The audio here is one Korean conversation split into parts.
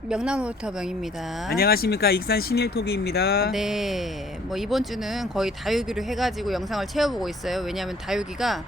명랑노트병입니다. 안녕하십니까, 익산 신일토기입니다. 네, 뭐 이번 주는 거의 다육이로 해가지고 영상을 채워보고 있어요. 왜냐하면 다육이가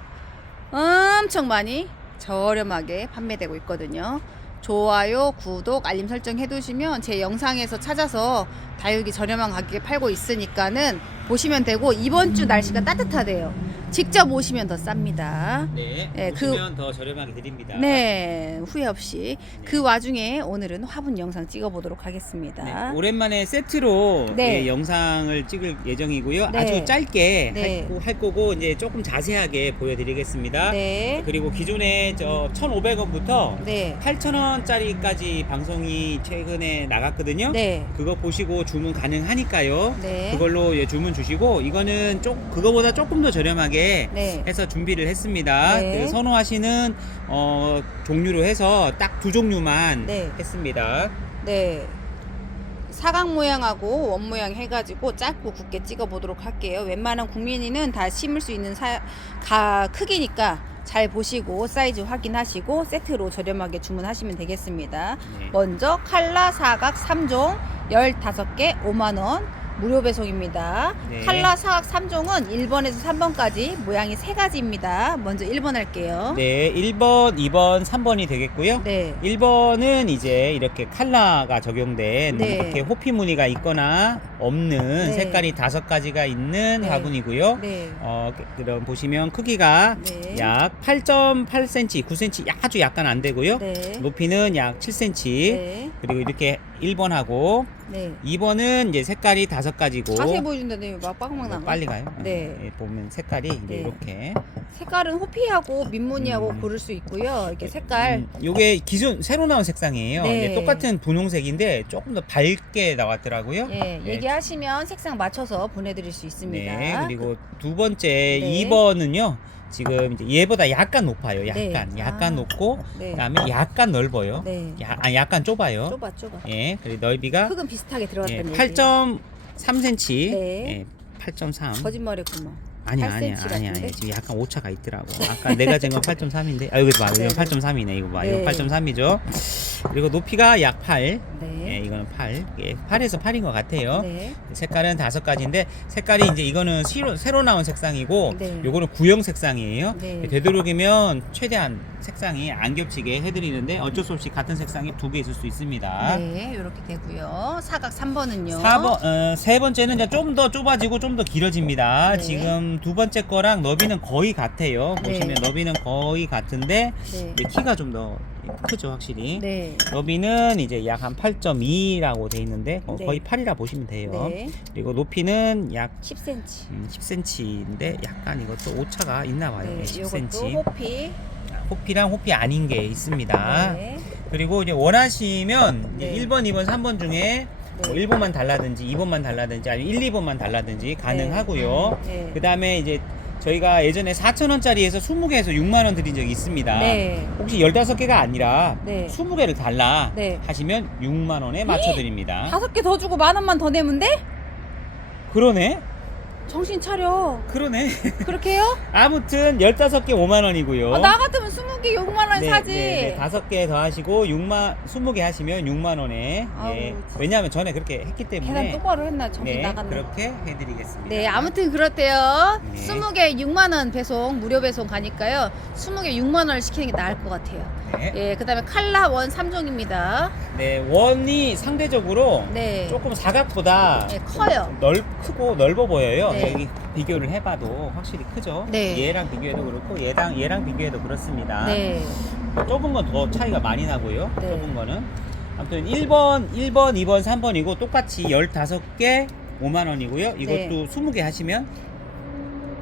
엄청 많이 저렴하게 판매되고 있거든요. 좋아요, 구독, 알림 설정 해두시면 제 영상에서 찾아서 다육이 저렴한 가격에 팔고 있으니까는 보시면 되고, 이번 주 날씨가 따뜻하대요. 직접 오시면 더 쌉니다. 네, 네, 보시면 더 저렴하게 드립니다. 네, 후회 없이. 네. 그 와중에 오늘은 화분 영상 찍어보도록 하겠습니다. 네, 오랜만에 세트로 네. 영상을 찍을 예정이고요. 네. 아주 짧게 네. 할 거고, 이제 조금 자세하게 보여드리겠습니다. 네. 그리고 기존에 1,500원부터 네. 8,000원짜리까지 방송이 최근에 나갔거든요. 네. 그거 보시고 주문 가능하니까요. 네. 그걸로 주문 주시고, 이거는 그거보다 조금 더 저렴하게 네. 해서 준비를 했습니다. 네. 그 선호하시는 종류로 해서 딱 두 종류만 네. 했습니다. 네. 사각 모양하고 원 모양 해가지고 짧고 굵게 찍어 보도록 할게요. 웬만한 국민이는 다 심을 수 있는 크기니까 잘 보시고 사이즈 확인하시고 세트로 저렴하게 주문하시면 되겠습니다. 네. 먼저 칼라 사각 3종 15개 5만원 무료 배송입니다. 네. 칼라 사각 3종은 1번에서 3번까지 모양이 3가지입니다. 먼저 1번 할게요. 네, 1번, 2번, 3번이 되겠고요. 네. 1번은 이제 이렇게 칼라가 적용된 네. 이렇게 호피 무늬가 있거나 없는 네. 색깔이 5가지가 있는 네. 화분이고요. 네. 그럼 보시면 크기가 네. 약 8.8cm, 9cm 아주 약간 안 되고요. 네. 높이는 약 7cm. 네. 그리고 이렇게 1번하고 네. 2번은 이제 색깔이 5가지고 자세히 보여준다는데 막 빵빵 나가. 빨리 가요. 네. 보면 색깔이 이제 네. 이렇게. 색깔은 호피하고 민무늬하고 고를 수 있고요. 이렇게 색깔. 요게 기존 새로 나온 색상이에요. 네. 이제 똑같은 분홍색인데 조금 더 밝게 나왔더라고요. 예, 네. 얘기하시면 색상 맞춰서 보내드릴 수 있습니다. 네. 그리고 두 번째 네. 2번은요. 지금 이제 얘보다 약간 높아요. 네. 약간 아. 높고 네. 그다음에 약간 넓어요. 네. 약간 좁아요. 좁아. 예. 그리고 넓이가 흙은 비슷하게 들어갔다는 얘기. 8.3cm. 네. 예, 8.3. 거짓말했구만. 아니야. 8cm 같은데? 지금 약간 오차가 있더라고. 아까 내가 잰 건 8.3인데. 아, 이거 봐. 네, 이건 네. 8.3이네. 이거 봐. 네. 이거 8.3이죠. 그리고 높이가 약 8. 네. 예, 이거는 8. 예, 8에서 8인 것 같아요. 네. 색깔은 5가지인데 색깔이 이제 이거는 새로 나온 색상이고 네. 요거는 구형 색상이에요. 네. 되도록이면 최대한 색상이 안 겹치게 해드리는데 어쩔 수 없이 같은 색상이 2개 있을 수 있습니다. 네, 이렇게 되고요. 사각 3번은요. 4번, 세 번째는 이제 좀 더 좁아지고 좀 더 길어집니다. 네. 지금 두 번째 거랑 너비는 거의 같아요. 네. 보시면 너비는 거의 같은데 네. 이제 키가 좀 더 크죠, 확실히. 네. 너비는 이제 약 한 8.2라고 돼 있는데 네. 거의 8이라 보시면 돼요. 네. 그리고 높이는 약 10cm. 10cm인데 약간 이것도 오차가 있나 봐요. 네, 10cm. 이것도 호피. 호피랑 호피 아닌 게 있습니다. 네. 그리고 이제 원하시면 네. 이제 1번, 2번, 3번 중에 뭐 1번만 달라든지 2번만 달라든지 아니면 1, 2번만 달라든지 가능하고요. 네. 그 다음에 이제 저희가 예전에 4,000원짜리에서 20개에서 6만원 드린 적이 있습니다. 네. 혹시 15개가 아니라 네. 20개를 달라 네. 하시면 6만원에 맞춰드립니다. 5개 더 주고 10,000원만 더 내면 돼? 그러네? 정신 차려. 그러네. 그렇게 해요? 아무튼 15개 5만원이고요. 나 같으면 20개 6만원 사지. 네, 5개 더 하시고 20개 하시면 6만원에. 아우, 예. 진짜. 왜냐하면 전에 그렇게 했기 계산 때문에. 똑바로 했나? 정신 네, 나갔네. 그렇게 해드리겠습니다. 네, 아무튼 그렇대요. 네. 20개 6만원 배송, 무료 배송 가니까요. 20개 6만원을 시키는 게 나을 것 같아요. 네. 예, 그 다음에 칼라 원 3종입니다. 네, 원이 상대적으로 네. 조금 사각보다 네, 커요. 크고 넓어 보여요. 네. 여기 비교를 해봐도 확실히 크죠. 네. 얘랑 비교해도 그렇고 얘랑 비교해도 그렇습니다. 네. 좁은 건 더 차이가 많이 나고요. 네. 좁은 거는 아무튼 1번, 2번, 3번이고 똑같이 15개 5만 원이고요. 이것도 네. 20개 하시면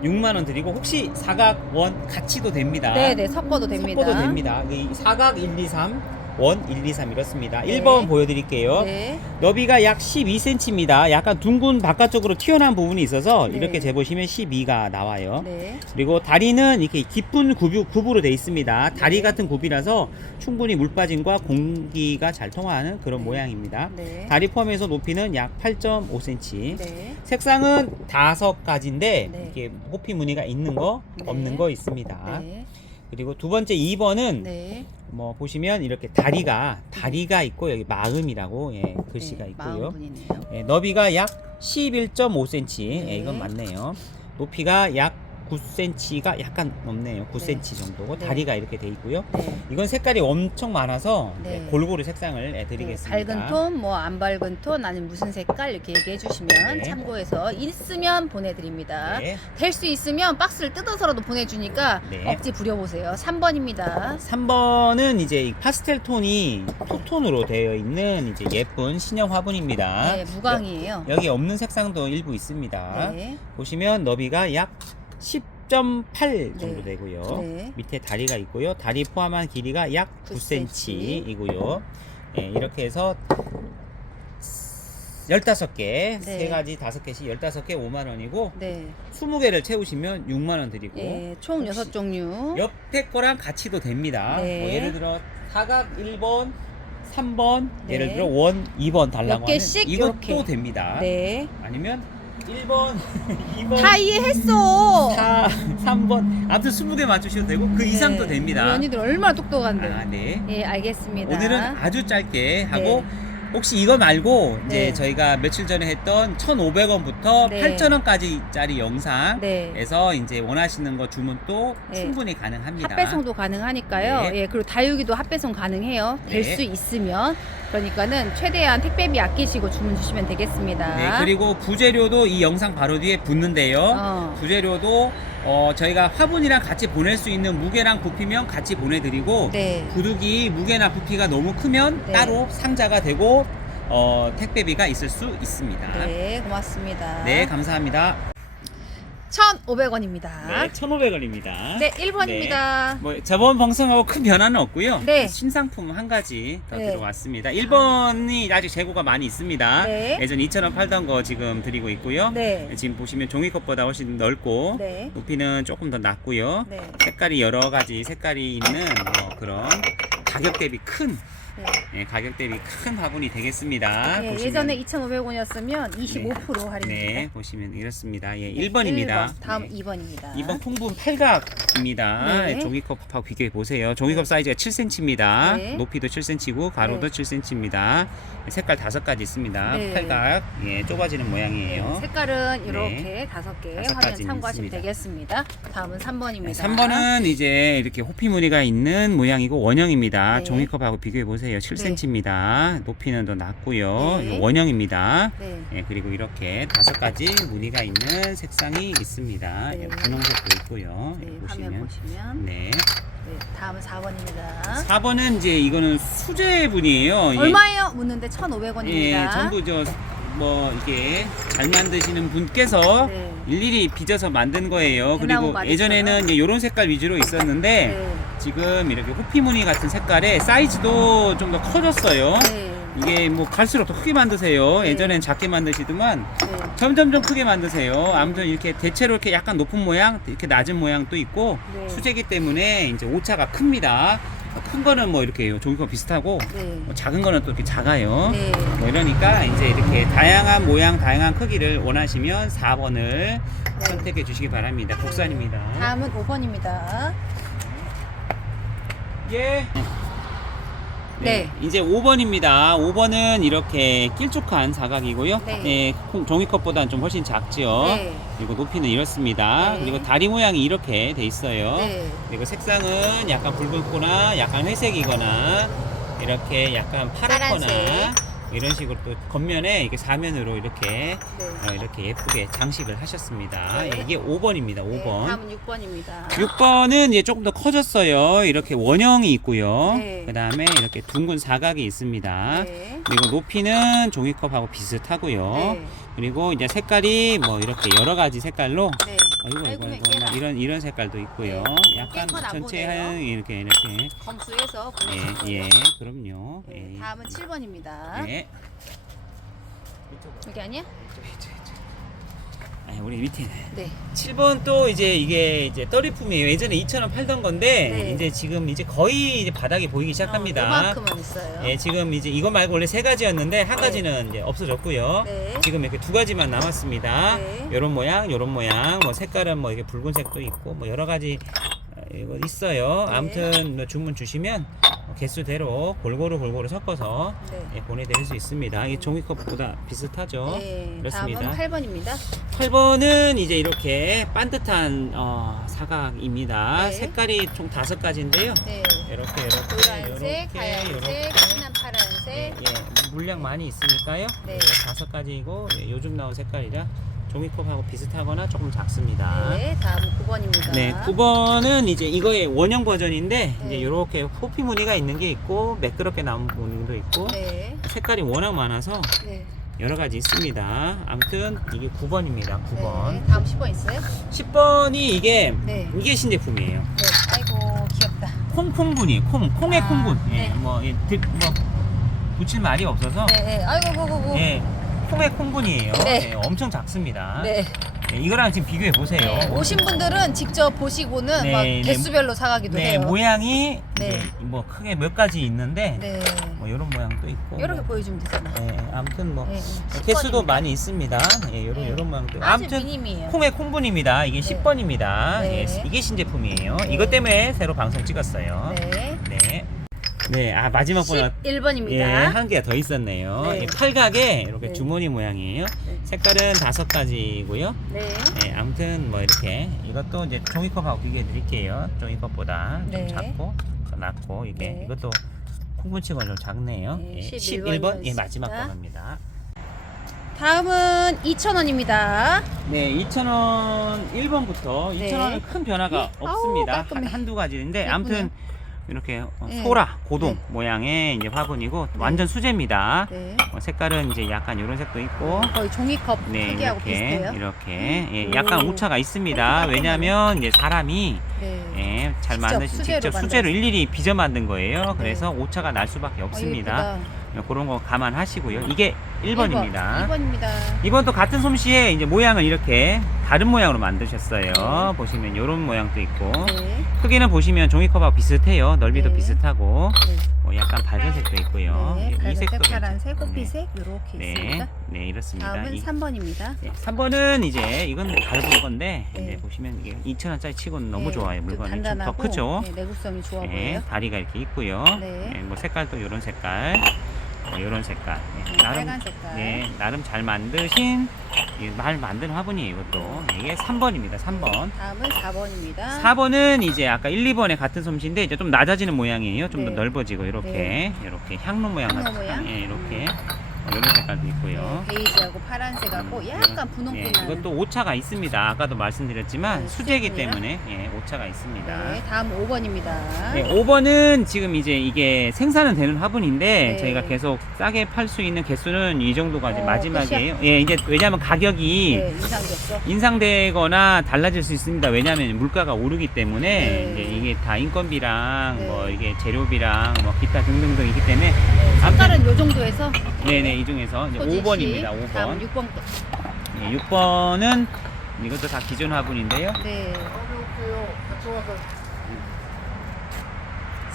6만 원 드리고 혹시 사각 원 같이도 됩니다. 네, 섞어도 됩니다. 섞어도 됩니다. 이 사각 1, 2, 3, 원 1, 2, 3 이렇습니다. 네. 1번 보여드릴게요. 네. 너비가 약 12cm입니다. 약간 둥근 바깥쪽으로 튀어나온 부분이 있어서 네. 이렇게 재보시면 12가 나와요. 네. 그리고 다리는 이렇게 깊은 굽으로 되어 있습니다. 다리 네. 같은 굽이라서 충분히 물 빠짐과 공기가 잘 통하는 그런 네. 모양입니다. 네. 다리 포함해서 높이는 약 8.5cm. 네. 색상은 5가지인데 네. 이렇게 호피 무늬가 있는 거, 네. 없는 거 있습니다. 네. 그리고 두 번째 2번은 네. 뭐 보시면 이렇게 다리가 있고 여기 마음이라고 예, 글씨가 네, 있고요. 마음분이네요. 예, 너비가 약 11.5cm. 네. 예, 이건 맞네요. 높이가 약 9cm가 약간 넘네요. 9cm 정도고 네. 다리가 이렇게 돼 있고요. 네. 이건 색깔이 엄청 많아서 네. 예, 골고루 색상을 예, 네, 드리겠습니다. 밝은 톤, 뭐 안 밝은 톤, 아니면 무슨 색깔 이렇게 얘기해 주시면 네. 참고해서 있으면 보내드립니다. 네. 될 수 있으면 박스를 뜯어서라도 보내주니까 네. 억지 부려보세요. 3번입니다. 3번은 이제 이 파스텔 톤이 투톤으로 되어 있는 이제 예쁜 신형 화분입니다. 네, 무광이에요. 여기 없는 색상도 일부 있습니다. 네. 보시면 너비가 약 10.8 정도 네. 되고요. 네. 밑에 다리가 있고요. 다리 포함한 길이가 약 9cm이고요. 예, 이렇게 해서 15개, 세 가지 5개씩 15개 5만 원이고 네. 20개를 채우시면 6만 원 드리고 예, 총 혹시 6종류. 옆에 거랑 같이도 됩니다. 네. 뭐 예를 들어 사각 1번, 3번, 네. 예를 들어 원, 2번 달라고 몇 개씩 하면 이것도 이렇게. 됩니다. 네. 아니면 1번, 2번, 다 이해했어. 4, 3번 아무튼 20개 맞추셔도 되고 그 이상도 네. 됩니다. 우리 언니들 얼마나 똑똑한데. 아, 네. 예, 알겠습니다. 오늘은 아주 짧게 하고 네. 혹시 이거 말고 이제 네. 저희가 며칠 전에 했던 1,500원부터 네. 8,000원까지짜리 영상에서 네. 이제 원하시는 거 주문도 네. 충분히 가능합니다. 핫배송도 가능하니까요. 네. 예, 그리고 다육이도 핫배송 가능해요. 될 네. 수 있으면. 그러니까는 최대한 택배비 아끼시고 주문 주시면 되겠습니다. 네, 그리고 부재료도 이 영상 바로 뒤에 붙는데요. 부재료도 저희가 화분이랑 같이 보낼 수 있는 무게랑 부피면 같이 보내드리고 네. 부득이 무게나 부피가 너무 크면 네. 따로 상자가 되고 택배비가 있을 수 있습니다. 네, 고맙습니다. 네, 감사합니다. 1,500원입니다. 네, 1,500원입니다. 네, 1번입니다. 뭐 저번 방송하고 큰 변화는 없고요. 네. 신상품 한 가지 더 네. 들어왔습니다. 1번이 아직 재고가 많이 있습니다. 네. 예전 2,000원 팔던 거 지금 드리고 있고요. 네. 지금 보시면 종이컵보다 훨씬 넓고 네. 높이는 조금 더 낮고요. 네. 색깔이 여러 가지 색깔이 있는 그런 가격 대비 큰 네. 가격 대비 큰 화분이 되겠습니다. 네, 보시면. 예전에 2,500원이었으면 25% 할인입니다. 네, 보시면 이렇습니다. 예, 1번입니다. 1번, 다음 2번입니다. 2번 콩분 팔각입니다. 네. 종이컵하고 비교해 보세요. 종이컵 사이즈가 7cm입니다. 네. 높이도 7cm고 가로도 네. 7cm입니다. 색깔 5가지 있습니다. 네. 팔각 예, 좁아지는 모양이에요. 네, 색깔은 이렇게 5개 다섯 화면 가지는 참고하시면 있습니다. 되겠습니다. 다음은 3번입니다. 3번은 이제 이렇게 호피 무늬가 있는 모양이고 원형입니다. 네. 종이컵하고 비교해 보세요. 7cm입니다. 높이는 더 낮고요. 네. 이거 원형입니다. 네. 예, 그리고 이렇게 5가지 무늬가 있는 색상이 있습니다. 네. 예, 분홍색도 있고요. 네, 예, 화면 보시면 네. 네, 다음은 4번입니다. 4번은 이제 이거는 수제분이에요. 얼마예요? 묻는데 1,500원입니다. 예, 전부 뭐 이게 잘 만드시는 분께서 네. 일일이 빚어서 만든 거예요. 대나무 그리고 마리처럼. 예전에는 이런 색깔 위주로 있었는데 네. 지금 이렇게 호피 무늬 같은 색깔에 사이즈도 좀 더 커졌어요. 네. 이게 뭐 갈수록 더 크게 만드세요. 네. 예전엔 작게 만드시더만 네. 점점 크게 만드세요. 아무튼 이렇게 대체로 이렇게 약간 높은 모양, 이렇게 낮은 모양도 있고 네. 수제기 때문에 이제 오차가 큽니다. 큰 거는 뭐 이렇게 종이컵 비슷하고 네. 뭐 작은 거는 또 이렇게 작아요. 네. 뭐 이러니까 이제 이렇게 다양한 모양, 다양한 크기를 원하시면 4번을 선택해 주시기 바랍니다. 국산입니다. 다음은 5번입니다. 예. 네. 이제 5번입니다. 5번은 이렇게 길쭉한 사각이고요. 네. 예, 종이컵보다는 좀 훨씬 작죠. 네. 그리고 높이는 이렇습니다. 네. 그리고 다리 모양이 이렇게 돼 있어요. 네. 그리고 색상은 약간 붉거나 약간 회색이거나 이렇게 약간 파랗거나 파란색. 이런 식으로 또 겉면에 이렇게 사면으로 이렇게 네. 이렇게 예쁘게 장식을 하셨습니다. 네. 이게 5번입니다. 5번. 다음은 6번입니다. 6번은 이제 조금 더 커졌어요. 이렇게 원형이 있고요. 네. 그 다음에 이렇게 둥근 사각이 있습니다. 네. 그리고 높이는 종이컵하고 비슷하고요. 네. 그리고 이제 색깔이 뭐 이렇게 여러 가지 색깔로 네. 아이고 깨라. 이런 색깔도 있고요. 네. 약간 깽컷 안 전체 보네요. 하얀 이렇게 검수해서 보내주세요. 예, 그럼요. 네. 예. 다음은 7번입니다. 예. 여기 아니야? 아, 우리 밑에 네. 7번 또 이게 이제 떨이품이에요. 예전에 2,000원 팔던 건데 네. 이제 지금 이제 거의 이제 바닥에 보이기 시작합니다. 요만큼은 있어요. 예, 지금 이제 이거 말고 원래 3가지였는데 한 네. 가지는 이제 없어졌고요. 네. 지금 이렇게 2가지만 남았습니다. 네. 요런 모양, 뭐 색깔은 뭐 이게 붉은색도 있고 뭐 여러 가지 이거 있어요. 네. 아무튼 뭐 주문 주시면 개수대로 골고루 섞어서 네. 예, 보내드릴 수 있습니다. 이게 종이컵보다 비슷하죠. 네. 그렇습니다. 다음은 8번입니다. 8번은 이제 이렇게 반듯한 사각입니다. 네. 색깔이 총 5가지인데요. 네. 이렇게 노란색, 하얀색, 진한 파란색. 예, 물량 많이 있으니까요. 네. 5가지이고 예, 요즘 나온 색깔이라 종이컵하고 비슷하거나 조금 작습니다. 네. 다음 9번입니다. 네, 9번은 이제 이거의 원형 버전인데 네. 이제 이렇게 호피 무늬가 있는 게 있고 매끄럽게 나온 무늬도 있고 네. 색깔이 워낙 많아서 네. 여러 가지 있습니다. 아무튼 이게 9번입니다. 9번. 네. 다음 10번 있어요? 10번이 이게 네. 이게 신제품이에요. 네. 아이고 귀엽다. 콩분이 콩의 아, 콩분. 예, 네. 뭐 붙일 말이 없어서 네. 네. 아이고. 예, 콩의 콩분이에요. 네. 예, 엄청 작습니다. 네. 예, 이거랑 지금 비교해 보세요. 네. 오신 분들은 직접 보시고는 네, 막 네. 개수별로 사가기도 네, 해요. 모양이 네. 이제 뭐 크게 몇 가지 있는데 네. 뭐 이런 모양도 있고 이렇게 뭐, 보여주면 되잖아. 예, 아무튼 뭐 네. 개수도 10번입니다. 많이 있습니다. 예, 요런 네. 요런 모양도. 아주 아무튼 미니미예요. 콩의 콩분입니다. 이게 네. 10번입니다. 네. 예, 이게 신제품이에요. 네. 이것 때문에 새로 방송 찍었어요. 네. 네. 네, 마지막 번호 11번입니다. 예, 한 개가 더 있었네요. 네. 이 팔각에 이렇게 네. 주머니 모양이에요. 네. 색깔은 5가지고요. 네. 네, 아무튼 뭐 이렇게 이것도 이제 종이컵하고 비교해 드릴게요. 종이컵보다 네. 좀 작고 더 낮고 이게 네. 이것도 콩분치가 좀 작네요. 네, 예, 11번 11번 예, 마지막 였습니다. 번호입니다. 다음은 2,000원입니다. 네, 2,000원 1번부터 네. 2,000원은 큰 변화가 아우, 없습니다. 깔끔해. 한두 가지인데 예쁘네요. 아무튼 이렇게 네. 소라 고동 네. 모양의 이제 화분이고 완전 수제입니다. 네. 색깔은 이제 약간 이런 색도 있고 거의 종이컵 네, 크기하고 비슷해요. 이렇게 예, 오. 약간 오차가 있습니다. 깔끔하네. 왜냐하면 이제 사람이 네. 예, 잘 직접 만드신 수제로 직접 만든- 수제로 일일이 빚어 만든 거예요. 그래서 네. 오차가 날 수밖에 없습니다. 예쁘다. 그런 거 감안하시고요. 이게 1번입니다. 2번입니다. 이번도 같은 솜씨에 이제 모양을 이렇게 다른 모양으로 만드셨어요. 보시면 이런 모양도 있고 네. 크기는 보시면 종이컵하고 비슷해요. 넓이도 네. 비슷하고 네. 뭐 약간 밝은 색도 있고요. 네. 이 갈색, 색도 파란색, 괜찮- 호피색 이렇게 네. 있습니다. 네, 이렇습니다. 다음은 3번입니다. 3번은 이제 이건 다른 건데 네. 이제 보시면 이게 2,000원짜리 치고는 너무 네, 좋아요. 좀 물건이 좀 더 단단하고, 크죠. 네, 내구성이 좋아 네, 보여요. 다리가 이렇게 있고요. 네. 뭐 색깔도 이런 색깔, 이런 색깔. 네, 빨간 색깔. 네, 나름 잘 만드신 말 만든 화분이에요. 이것도 이게 3번입니다. 3번. 다음은 4번입니다. 4번은 이제 아까 1, 2번에 같은 솜씨인데 이제 좀 낮아지는 모양이에요. 좀 더 네. 넓어지고 이렇게 향로 모양 향로 같은 모양? 예, 이렇게 이런 색깔도 있고요. 네, 베이지하고 파란색하고 약간 분홍빛 예, 나는. 이것도 오차가 있습니다. 아까도 말씀드렸지만 네, 수제이기 수제품이라. 때문에 예, 오차가 있습니다. 네, 다음 5번입니다. 네, 5번은 지금 이제 이게 생산은 되는 화분인데 네. 저희가 계속 싸게 팔 수 있는 개수는 이 정도가 이제 어, 마지막이에요. 예, 이제 왜냐하면 가격이 네, 인상됐죠. 인상되거나 달라질 수 있습니다. 왜냐하면 물가가 오르기 때문에 네. 이제 이게 다 인건비랑 네. 뭐 이게 재료비랑 뭐 기타 등등등이기 때문에 네, 색깔은 요 정도에서 네네 이 중에서 이제 소지 씨. 5번입니다. 다음 5번. 6번. 예, 6번은 이것도 다 기존 화분인데요. 네.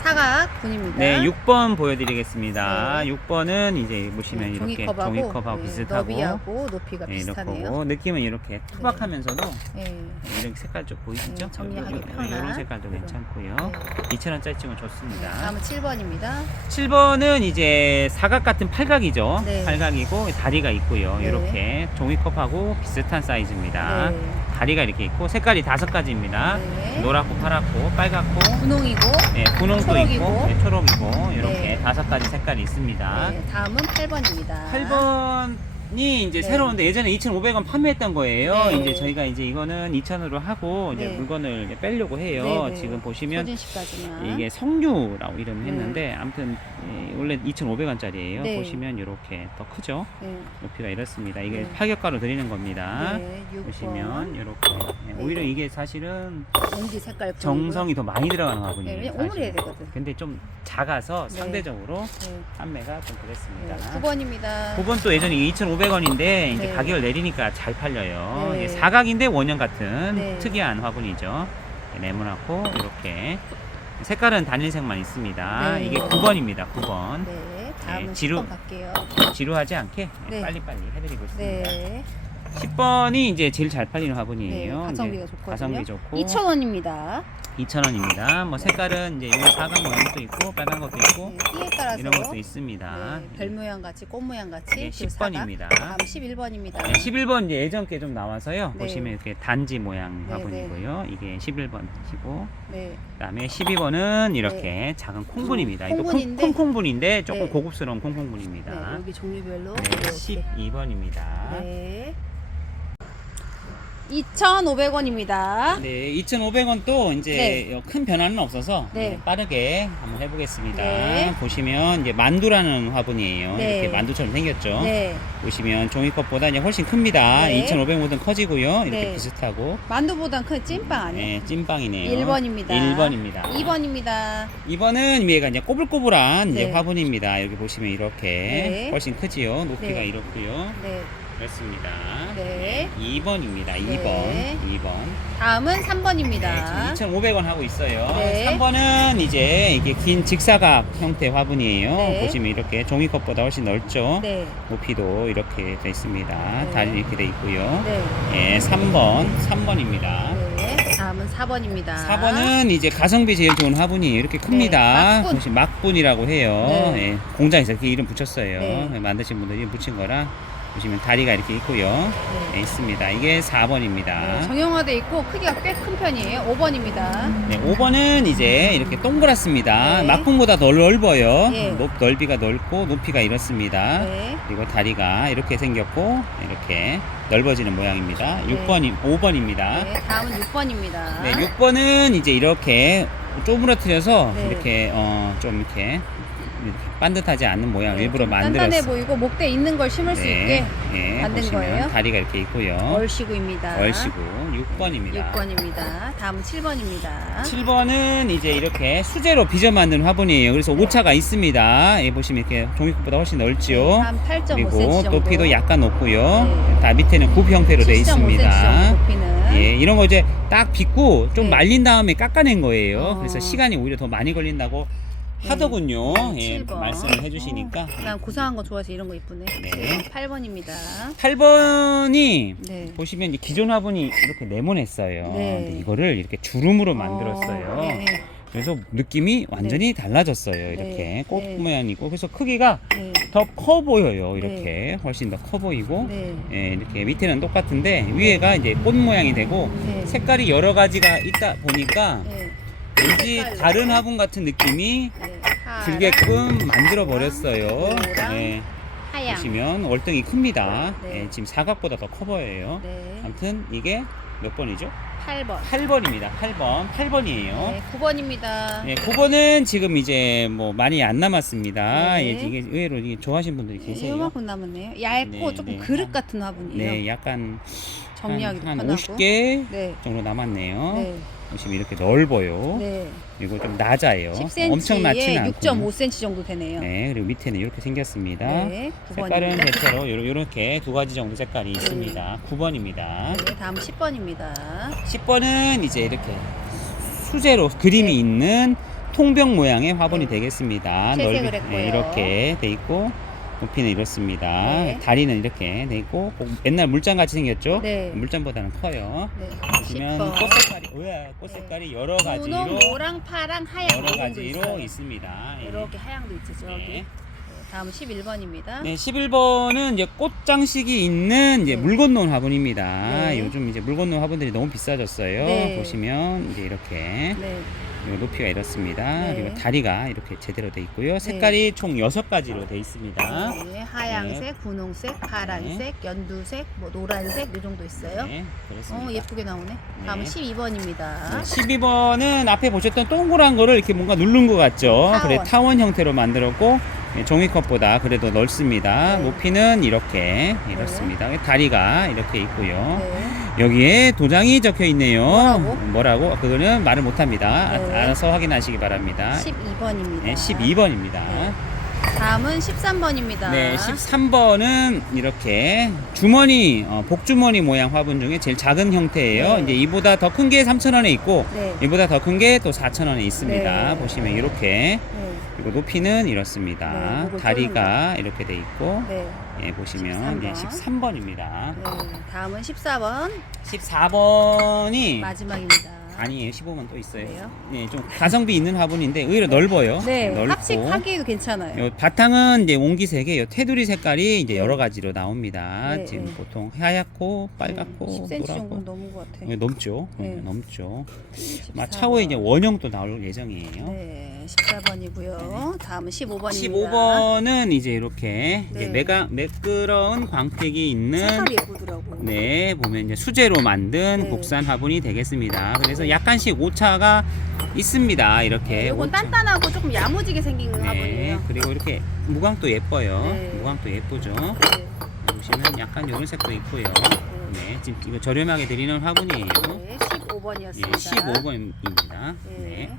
사각 분입니다. 네, 6번 보여드리겠습니다. 네. 6번은 이제 보시면 네, 이렇게 종이컵하고 네, 비슷하고 너비하고 높이가 네, 비슷하네요. 이렇고 느낌은 이렇게 투박하면서도 네. 이런 색깔 좀 보이시죠? 정리하기 편한 이런 색깔도 그런. 괜찮고요. 네. 2,000원짜리 찍으면 좋습니다. 다음은 7번입니다. 7번은 이제 사각 같은 팔각이죠. 네. 팔각이고 다리가 있고요. 네. 이렇게 종이컵하고 비슷한 사이즈입니다. 네. 다리가 이렇게 있고 색깔이 5가지입니다. 네. 노랗고 파랗고 빨갛고 분홍이고. 네, 분홍도 초록이고. 있고 네, 초록이고 이렇게 네. 5가지 색깔이 있습니다. 네, 다음은 8번입니다. 8번이 이제 네. 새로운데 예전에 2,500원 판매했던 거예요. 네. 이제 저희가 이제 이거는 2,000원으로 하고 이제 네. 물건을 이제 빼려고 해요. 네, 네. 지금 보시면 소진씨까지만. 이게 성류라고 이름을 네. 했는데 아무튼 원래 2,500원짜리예요. 네. 보시면 이렇게 더 크죠. 네. 높이가 이렇습니다. 이게 네. 파격가로 드리는 겁니다. 네, 6번. 보시면 이렇게 네, 오히려 이게 사실은 옹지 색깔 분이고요. 정성이 더 많이 들어가는 네, 화분이에요. 왜냐면 오므려 해야 사실은. 되거든. 근데 좀 작아서 네. 상대적으로 네. 판매가 좀 그랬습니다. 네, 9번입니다. 9번 또 예전에 2,500원인데 이제 네. 가격을 내리니까 잘 팔려요. 네. 이게 사각인데 원형 같은 네. 특이한 화분이죠. 네모나고 이렇게 색깔은 단일색만 있습니다. 네. 이게 9번입니다. 9번. 네, 다음은 지루- 10번 갈게요. 지루하지 않게 네. 빨리빨리 해드리고 있습니다. 네, 10번이 이제 제일 잘 팔리는 화분이에요. 네, 가성비가 이제 좋거든요. 가성비 좋고 2,000원입니다. 2,000원입니다. 뭐 색깔은 이제 요 사각 모양도 있고 빨간 것도 있고 네, 띠에 따라서 이런 것도 있습니다. 네, 별 모양 같이 꽃 모양 같이 이게 그 사각. 10번입니다. 다음 11번입니다. 네, 11번 이제 예전 게 좀 나와서요. 네. 보시면 이렇게 단지 모양 네, 화분이고요. 이게 11번이고 네. 그다음에 12번은 이렇게 작은 콩분입니다. 이거 콩분인데 콩콩분인데 조금 네. 고급스러운 네, 콩콩분입니다. 여기 종류별로 네, 이렇게. 12번입니다. 네. 2,500원입니다. 네, 2,500원 또 이제 큰 변화는 없어서 네. 빠르게 한번 해보겠습니다. 네. 보시면 이제 만두라는 화분이에요. 네. 이렇게 만두처럼 생겼죠. 네. 보시면 종이컵보다 이제 훨씬 큽니다. 네. 2,500원보다 커지고요. 이렇게 네. 비슷하고. 만두보단 큰 찐빵 아니에요? 네, 찐빵이네요. 1번입니다. 1번입니다. 2번입니다. 2번은 얘가 이제 꼬불꼬불한 이제 네. 화분입니다. 여기 보시면 이렇게 네. 훨씬 크지요. 높이가 네. 이렇고요. 네. 그렇습니다. 네. 2번입니다. 2번. 네. 2번. 다음은 네, 3번입니다. 지금 2,500원 하고 있어요. 네. 3번은 이제 이게 긴 직사각 형태 화분이에요. 네. 보시면 이렇게 종이컵보다 훨씬 넓죠. 네. 높이도 이렇게 돼 있습니다. 네. 다리 이렇게 돼 있고요. 네. 예, 3번입니다. 네. 다음은 4번입니다. 4번은 이제 가성비 제일 좋은 화분이에요. 이렇게 큽니다. 네, 막분. 보시면 막분이라고 해요. 네. 예, 공장에서 이렇게 이름 붙였어요. 네. 만드신 분들이 이름 붙인 거라 보시면 다리가 이렇게 있고요. 네. 예, 있습니다. 이게 4번입니다. 네, 정형화돼 있고 크기가 꽤 큰 편이에요. 5번입니다. 네, 5번은 이제 이렇게 동그랗습니다. 네. 막분보다 더 넓어요. 예. 넓이가 넓고 높이가 이렇습니다. 네. 그리고 다리가 이렇게 생겼고 이렇게 넓어지는 모양입니다. 네. 5번입니다. 네. 다음은 6번입니다. 네, 6번은 이제 이렇게 쪼무러뜨려서 네. 이렇게 좀 이렇게 반듯하지 않는 모양 네, 일부러 좀 단단해 만들었어요. 보이고 목대 있는 걸 심을 수 있게 네, 만든 보시면 거예요. 다리가 이렇게 있고요. 얼씨구입니다. 얼씨구 6번입니다. 6번입니다. 다음은 7번입니다. 7번은 이제 이렇게 수제로 빚어 만든 화분이에요. 그래서 네. 오차가 있습니다. 예, 보시면 이렇게 종이컵보다 훨씬 넓지요. 한 8.5cm 그리고 정도. 높이도 약간 높고요. 네. 다 밑에는 굽 형태로 되어 7.5cm 정도 있습니다. 높이는. 예, 이런 거 이제 딱 빚고 좀 네. 말린 다음에 깎아낸 거예요. 어. 그래서 시간이 오히려 더 많이 걸린다고 네. 하더군요. 예, 7번. 말씀을 해주시니까. 난 고상한 거 좋아해서 이런 거 이쁘네. 네. 8번입니다. 8번이 네. 보시면 이제 기존 화분이 이렇게 네모냈어요. 네. 근데 이거를 이렇게 주름으로 만들었어요. 네. 그래서 느낌이 완전히 달라졌어요. 이렇게 네. 꽃 네. 모양이고 그래서 크기가 네. 더 커 보여요. 이렇게 훨씬 더 커 보이고 네. 예, 이렇게 밑에는 똑같은데 위에가 이제 꽃 모양이 되고 네. 색깔이 여러 가지가 있다 보니까 네. 왠지 색깔로. 다른 화분 같은 느낌이 네. 들게끔 만들어 버렸어요. 노랑, 네, 하양. 보시면 월등히 큽니다. 네. 예, 지금 사각보다 더 커 보여요. 네. 아무튼 이게 몇 번이죠? 8번. 8번입니다. 8번이에요. 네. 9번입니다. 네, 9번은 지금 이제 뭐 많이 안 남았습니다. 네. 예, 이게 의외로 이게 좋아하시는 분들이 계세요. 이만큼 남았네요. 얇고 네, 조금 네. 그릇 같은 화분이에요. 네, 약간 정리하기도 한 편하고. 50개 네. 정도 남았네요. 네. 보시면 이렇게 넓어요. 네. 그리고 좀 낮아요. 10cm에 엄청 낮지는 않고. 6.5cm 정도 되네요. 네, 그리고 밑에는 이렇게 생겼습니다. 네. 색깔은 9번입니다. 대체로 이렇게 두 가지 정도 색깔이 있습니다. 9번입니다. 네, 다음 10번입니다. 10번은 이제 이렇게 수제로 그림이 네. 있는 통병 모양의 화분이 네. 되겠습니다. 채색을 했고요. 이렇게 돼 있고 높이는 이렇습니다. 네. 다리는 이렇게 돼 있고 옛날 물잔 같이 생겼죠? 네. 물잔보다는 커요. 네. 보시면 10번. 꽃 색깔이 꽃 색깔이 여러 가지로 분홍, 노랑, 파랑, 하양 여러 이런 거 가지로 있어요. 있습니다. 예. 이렇게 하양도 있죠. 저기. 네. 네, 다음 11번입니다. 네, 11번은 이제 꽃장식이 있는 이제 네. 물 건너온 화분입니다. 네. 요즘 이제 물 건너온 화분들이 너무 비싸졌어요. 네. 보시면 이제 이렇게 네. 요 높이가 이렇습니다. 네. 그리고 다리가 이렇게 제대로 돼 있고요. 색깔이 총 6가지로 돼 있습니다. 네, 하양색, 분홍색, 파란색, 연두색, 뭐 노란색 이 정도 있어요. 네, 그렇습니다. 예쁘게 나오네. 다음은 12번입니다. 12번은 앞에 보셨던 동그란 거를 이렇게 뭔가 누른 것 같죠? 타원. 그래, 타원 형태로 만들었고 종이컵보다 그래도 넓습니다. 네. 높이는 이렇게 이렇습니다. 다리가 이렇게 있고요. 네. 여기에 도장이 적혀 있네요. 뭐라고? 그거는 말을 못합니다. 네. 알아서 확인하시기 바랍니다. 12번입니다. 네, 12번입니다. 네. 다음은 13번입니다. 네, 13번은 이렇게 주머니, 복주머니 모양 화분 중에 제일 작은 형태예요. 네. 이제 이보다 더 큰 게 3,000원에 있고, 네. 이보다 더 큰 게 또 4,000원에 있습니다. 네. 보시면 이렇게. 네. 그리고 높이는 이렇습니다. 네, 목을 다리가 이렇게 돼 있고, 네. 예, 보시면 13번. 13번입니다. 네. 다음은 14번 14번이 마지막입니다. 아니에요. 15번 또 있어요. 그래요? 네, 좀 가성비 있는 화분인데 의외로 넓어요. 네, 넓고. 합식하기에도 괜찮아요. 요 바탕은 이제 옹기색에 요 테두리 색깔이 이제 여러 가지로 나옵니다. 네, 지금 네. 보통 하얗고 빨갛고 10cm 정도 노랗고 넘은 것 같아. 넘죠. 네. 넘죠. 14번. 차후에 이제 원형도 나올 예정이에요. 네, 14번이고요. 다음은 15번입니다. 15번은 이제 이렇게 네. 이제 매끄러운 광택이 있는 색깔이 예쁘더라고. 네, 보면 이제 수제로 만든 네. 국산 화분이 되겠습니다. 그래서 약간씩 오차가 있습니다. 이렇게. 네, 이건 오차. 단단하고 조금 야무지게 생긴 네, 화분이에요. 그리고 이렇게 무광도 예뻐요. 네. 무광도 예쁘죠. 네, 보시면 약간 이런 색도 있고요. 네, 지금 이거 저렴하게 드리는 화분이에요. 네, 15번이었습니다. 네, 15번입니다. 네. 네.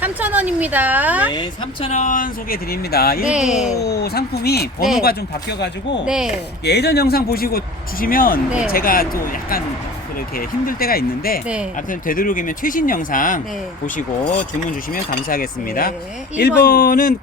3,000원입니다. 네, 3,000원 소개해 드립니다. 네. 일부 상품이 번호가 네. 좀 바뀌어가지고 네. 예전 영상 보시고 주시면 네. 제가 또 약간 그렇게 힘들 때가 있는데 네. 아무튼 되도록이면 최신 영상 네. 보시고 주문 주시면 감사하겠습니다. 네. 1번은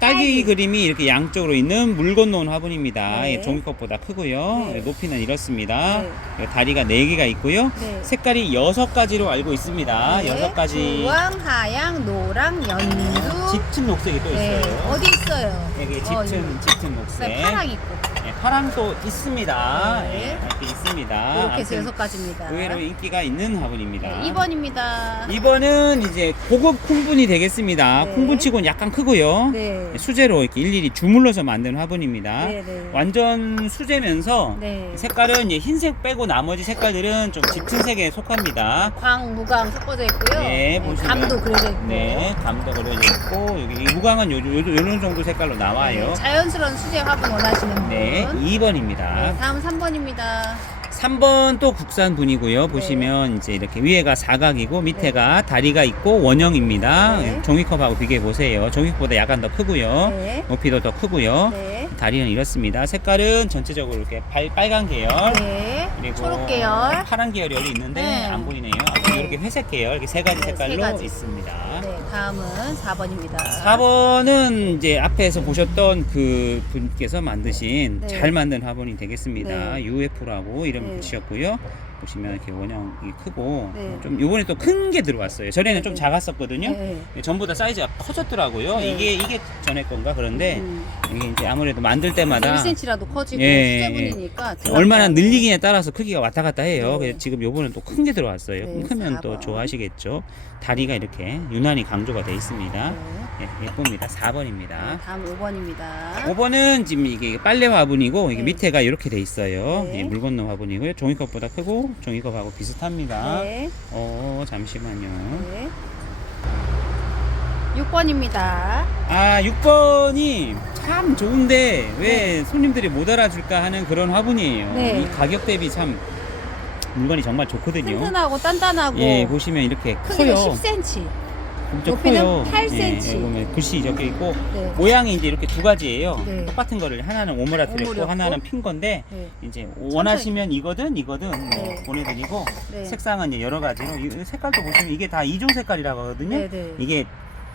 딸기 딸기. 그림이 이렇게 양쪽으로 있는 물 건너온 화분입니다. 네. 예, 종이컵보다 크고요. 네. 높이는 이렇습니다. 네. 다리가 4개가 있고요. 네. 색깔이 6가지로 알고 있습니다. 네. 6가지 주황, 하양, 노랑, 연두. 짙은 녹색이 또 네. 있어요. 어디 있어요? 여기 이거. 짙은 녹색. 네, 파랑 있고. 네, 파랑도 있습니다. 네. 네, 이렇게 있습니다. 이렇게 해서 아무튼 6가지입니다. 의외로 인기가 있는 화분입니다. 네, 2번입니다. 2번은 이제 고급 콩분이 되겠습니다. 네. 콩분치고는 약간 크고요. 네. 수제로 이렇게 일일이 주물러서 만든 화분입니다. 네, 네. 완전 수제면서 네. 색깔은 이제 흰색 빼고 나머지 색깔들은 좀 짙은 색에 속합니다. 광, 무광 섞어져 있고요. 네, 보시면 감도 그려져 있고. 네, 감도 그려져 있고 여기 이 무광은 요런 정도 색깔로 나와요. 네, 자연스러운 수제 화분 원하시는 분. 네, 2번입니다. 네, 다음 3번입니다. 3번 또 국산 분이고요. 보시면 이제 이렇게 위에가 사각이고 밑에가 다리가 있고 원형입니다. 네. 종이컵하고 비교해 보세요. 종이컵보다 약간 더 크고요. 네. 높이도 더 크고요. 네. 다리는 이렇습니다. 색깔은 전체적으로 이렇게 빨간 계열, 네. 그리고 초록 계열. 파란 계열이 여기 있는데 네. 안 보이네요. 아무튼 네. 이렇게 회색 계열, 이렇게 세 가지 네, 색깔로 세 가지. 있습니다. 네, 다음은 4번입니다. 4번은 이제 앞에서 보셨던 그 분께서 만드신 네. 잘 만든 화분이 되겠습니다. 네. UF라고 이름 네. 붙이셨고요. 보시면 이렇게 원형이 크고 네. 좀 요번에 또 큰 게 들어왔어요. 전에는 좀 네. 작았었거든요. 네. 전부 다 사이즈가 커졌더라고요. 네. 이게 전에 건가 그런데 이게 이제 아무래도 만들 때마다 1cm라도 커지고 예, 수제분이니까 얼마나 늘리기에 따라서 크기가 왔다 갔다 해요. 네. 그래서 지금 요번엔 또 큰 게 들어왔어요. 네, 크면 또 4번. 좋아하시겠죠. 다리가 이렇게 유난히 강조가 돼 있습니다. 네. 예, 예쁩니다. 4번입니다. 다음 5번입니다. 5번은 지금 이게 빨래 화분이고 이게 네. 밑에가 이렇게 돼 있어요. 네. 예, 물 건너 화분이고요. 종이컵보다 크고 종이컵하고 비슷합니다. 네. 잠시만요. 네. 6번입니다. 아, 6번이 참 좋은데 왜 손님들이 못 알아줄까 하는 그런 화분이에요. 네. 이 가격 대비 참 물건이 정말 좋거든요. 튼튼하고 단단하고 예, 보시면 이렇게 크기는 커요. 10cm. 엄청 높이는 커요. 8cm. 예, 보면 글씨 적혀 있고 네. 모양이 이제 이렇게 두 가지예요. 네. 똑같은 거를 하나는 오므라뜨렸고 오므렸고. 하나는 핀 건데 네. 이제 원하시면 이거든 네. 보내드리고 네. 색상은 이제 여러 가지로 이 색깔도 보시면 이게 다 2종 색깔이라고 하거든요. 네, 네. 이게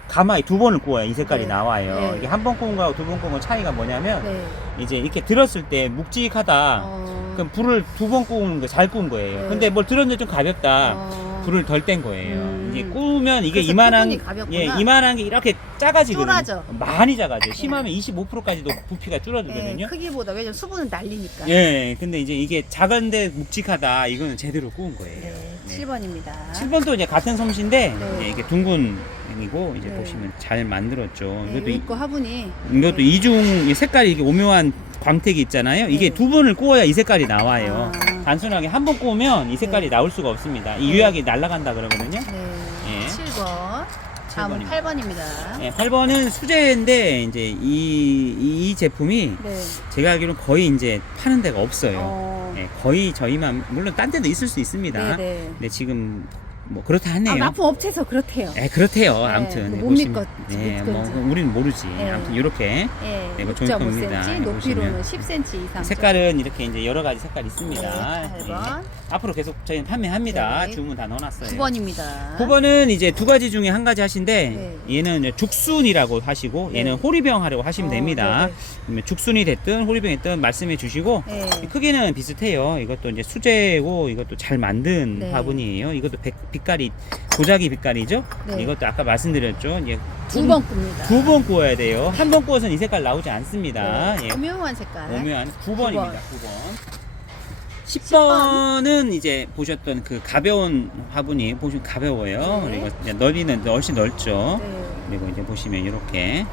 가마에 두 번을 구워야 이 색깔이 네. 나와요. 네. 이게 한 번 구운 거하고 두 번 구운 거 차이가 뭐냐면 네. 이제 이렇게 들었을 때 묵직하다. 그럼 불을 두 번 구우는 거 잘 구운 거예요. 네. 근데 뭘 들었는데 좀 가볍다. 불을 덜 뗀 거예요. 이제 구우면 이게 그래서 이만한 부분이 가볍구나. 예, 이만한 게 이렇게 작아지거든요. 쫄아져. 많이 작아져요. 심하면 25%까지도 부피가 줄어들거든요. 네, 크기보다 왜냐면 수분은 날리니까. 예, 근데 이제 이게 작은데 묵직하다. 이거는 제대로 구운 거예요. 네, 네. 7번입니다. 7번도 이제 같은 솜씨인데 네. 이제 이게 둥근이고 이제 네. 보시면 잘 만들었죠. 네, 이것도 이거 화분이 이것도 이중 이 색깔이 이게 오묘한 광택이 있잖아요. 이게 네. 두 번을 구워야 이 색깔이 나와요. 아. 단순하게 한 번 구우면 이 색깔이 나올 수가 없습니다. 이 네. 유약이 날아간다 그러거든요. 네, 예. 7번. 다음은 7번입니다. 8번입니다. 네, 8번은 수제인데 이제 이 제품이 네. 제가 알기로는 거의 이제 파는 데가 없어요. 어, 네, 거의 저희만 물론 딴 데도 있을 수 있습니다. 네, 네. 근데 지금 뭐 그렇다 하네요. 납품업체에서 그렇대요. 네, 그렇대요. 네, 아무튼 그 네, 못 보시면 믿겠지, 네, 믿겠지. 뭐 우리는 모르지. 네. 아무튼 이렇게 예, 네, 이거 종이컵입니다. 6.5cm, 이거 높이로는 보시면. 10cm 이상. 색깔은 이렇게 이제 여러 가지 색깔 있습니다. 네, 8번. 앞으로 계속 저희는 판매합니다. 네. 주문 다 넣어놨어요. 9번입니다. 9번은 이제 두 가지 중에 한 가지 하신데 네. 얘는 이제 죽순이라고 하시고 네. 얘는 호리병 하려고 하시면 됩니다. 그러면 죽순이 됐든 호리병이 됐든 말씀해 주시고 네. 크기는 비슷해요. 이것도 이제 수제고 이것도 잘 만든 네. 화분이에요. 이것도 빛깔이 도자기 빛깔이죠. 네. 이것도 아까 말씀드렸죠. 이제 2번 굽니다. 두 번 구워야 돼요. 한 번 구워서는 이 색깔 나오지 않습니다. 네. 예. 오묘한 색깔. 오묘한 9번입니다. 9번. 9번. 10번은 이제 보셨던 그 가벼운 화분이 보시면 가벼워요. 네. 그리고 이제 넓이는 훨씬 넓죠. 네. 그리고 이제 보시면 이렇게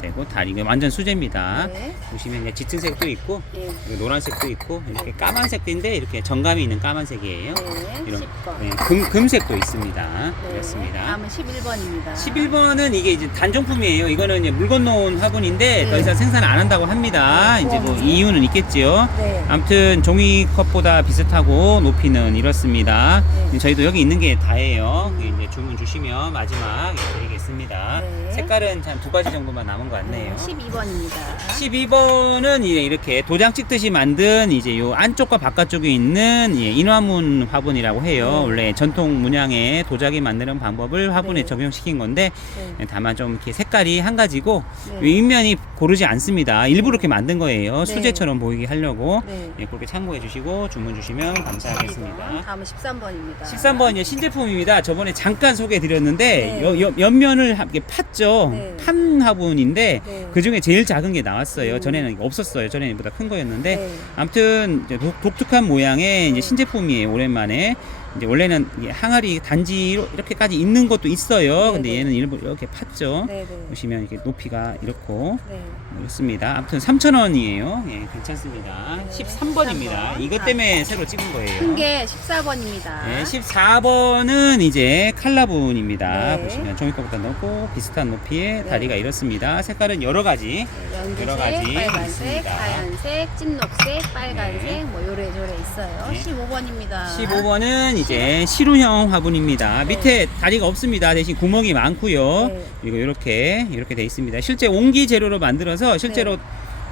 되고 다리가 완전 수제입니다. 네. 보시면 이제 짙은색도 있고 예. 그리고 노란색도 있고 이렇게 까만색인데 이렇게 정감이 있는 까만색이에요. 네. 이런 10번. 네, 금색도 있습니다. 네. 그렇습니다. 다음은 11번입니다. 11번은 이게 이제 단종품이에요. 이거는 이제 물 건너온 화분인데 네. 더 이상 생산 안 한다고 합니다. 네. 이제 뭐 이유는 있겠지요. 네. 아무튼 종이컵보다 비슷하고 높이는 이렇습니다. 네. 저희도 여기 있는 게 다예요. 이제 주문 주시면 마지막 드리겠습니다. 네. 색깔은 한 두 가지 정도만 남은 것 같네요. 12번입니다. 12번은 이렇게 도장 찍듯이 만든 이제 요 안쪽과 바깥쪽에 있는 인화문 화분이라고 해요. 네. 원래 전통 문양의 도자기 만드는 방법을 화분에 네. 적용시킨 건데 네. 다만 좀 이렇게 색깔이 한 가지고 네. 윗면이 고르지 않습니다. 일부러 이렇게 만든 거예요. 네. 수제처럼 보이게 하려고. 네. 그렇게 참고해 주시고 주문 주시면 감사하겠습니다. 다음은 13번입니다. 13번 이제 신제품입니다. 저번에 잠깐 소개해 드렸는데 네. 옆면을 함께 팠죠. 네. 판 화분인데 네. 그 중에 제일 작은 게 나왔어요. 전에는 없었어요. 전에는 보다 큰 거였는데 네. 아무튼 이제 독특한 모양의 이제 네. 신제품이에요. 오랜만에. 이제 원래는 이게 항아리 단지로 이렇게까지 있는 것도 있어요. 네, 근데 네. 얘는 일부 이렇게 팠죠. 네, 네. 보시면 이렇게 높이가 이렇고 네. 이렇습니다. 아무튼 3,000원이에요. 예, 괜찮습니다. 네, 13번입니다. 13번. 이것 때문에 새로 찍은 거예요. 큰 게 14번입니다. 네, 14번은 이제 칼라분입니다. 네. 보시면 종이컵보다 넓고 비슷한 높이의 네. 다리가 이렇습니다. 색깔은 여러 가지. 연두색, 여러 가지 빨간색, 있습니다. 하얀색, 찐녹색, 빨간색, 네. 뭐 요래조래 있어요. 네. 15번입니다. 15번은 이제 시루형 화분입니다. 네. 밑에 다리가 없습니다. 대신 구멍이 많고요. 네. 그리고 이렇게 돼 있습니다. 실제 옹기 재료로 만들어서 실제로 네.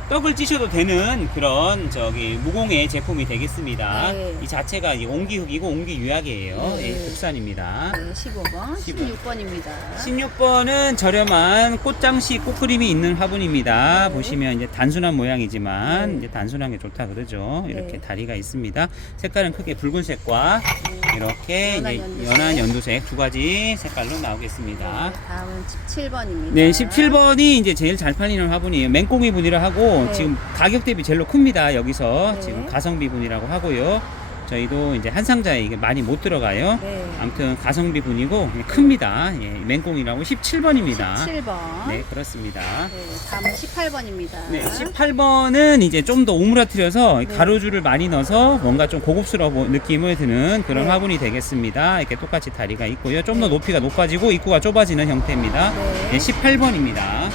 떡을 찌셔도 되는 그런 무공의 제품이 되겠습니다. 네. 이 자체가 이 옹기흙이고 옹기유약이에요. 네. 예, 국산입니다. 네, 15번, 16번입니다. 16번은 저렴한 꽃장식 꽃그림이 있는 화분입니다. 네. 보시면 이제 단순한 모양이지만 네. 이제 단순한 게 좋다 그러죠. 이렇게 네. 다리가 있습니다. 색깔은 크게 붉은색과 이렇게 연한 이제 연두색. 연한 연두색 두 가지 색깔로 나오겠습니다. 다음은 17번입니다. 네, 17번이 이제 제일 잘 팔리는 화분이에요. 맹꽁이 분이라 하고 네. 지금 가격 대비 제일로 큽니다. 여기서 네. 지금 가성비 분이라고 하고요. 저희도 이제 한 상자에 이게 많이 못 들어가요. 네. 아무튼 가성비 분이고 큽니다. 예, 맹꽁이라고 17번입니다. 17번. 네, 그렇습니다. 네, 다음은 18번입니다. 네, 18번은 이제 좀 더 오므라뜨려서 네. 가로줄을 많이 넣어서 뭔가 좀 고급스러운 느낌을 드는 그런 네. 화분이 되겠습니다. 이렇게 똑같이 다리가 있고요. 좀 더 네. 높이가 높아지고 입구가 좁아지는 형태입니다. 네. 네, 18번입니다.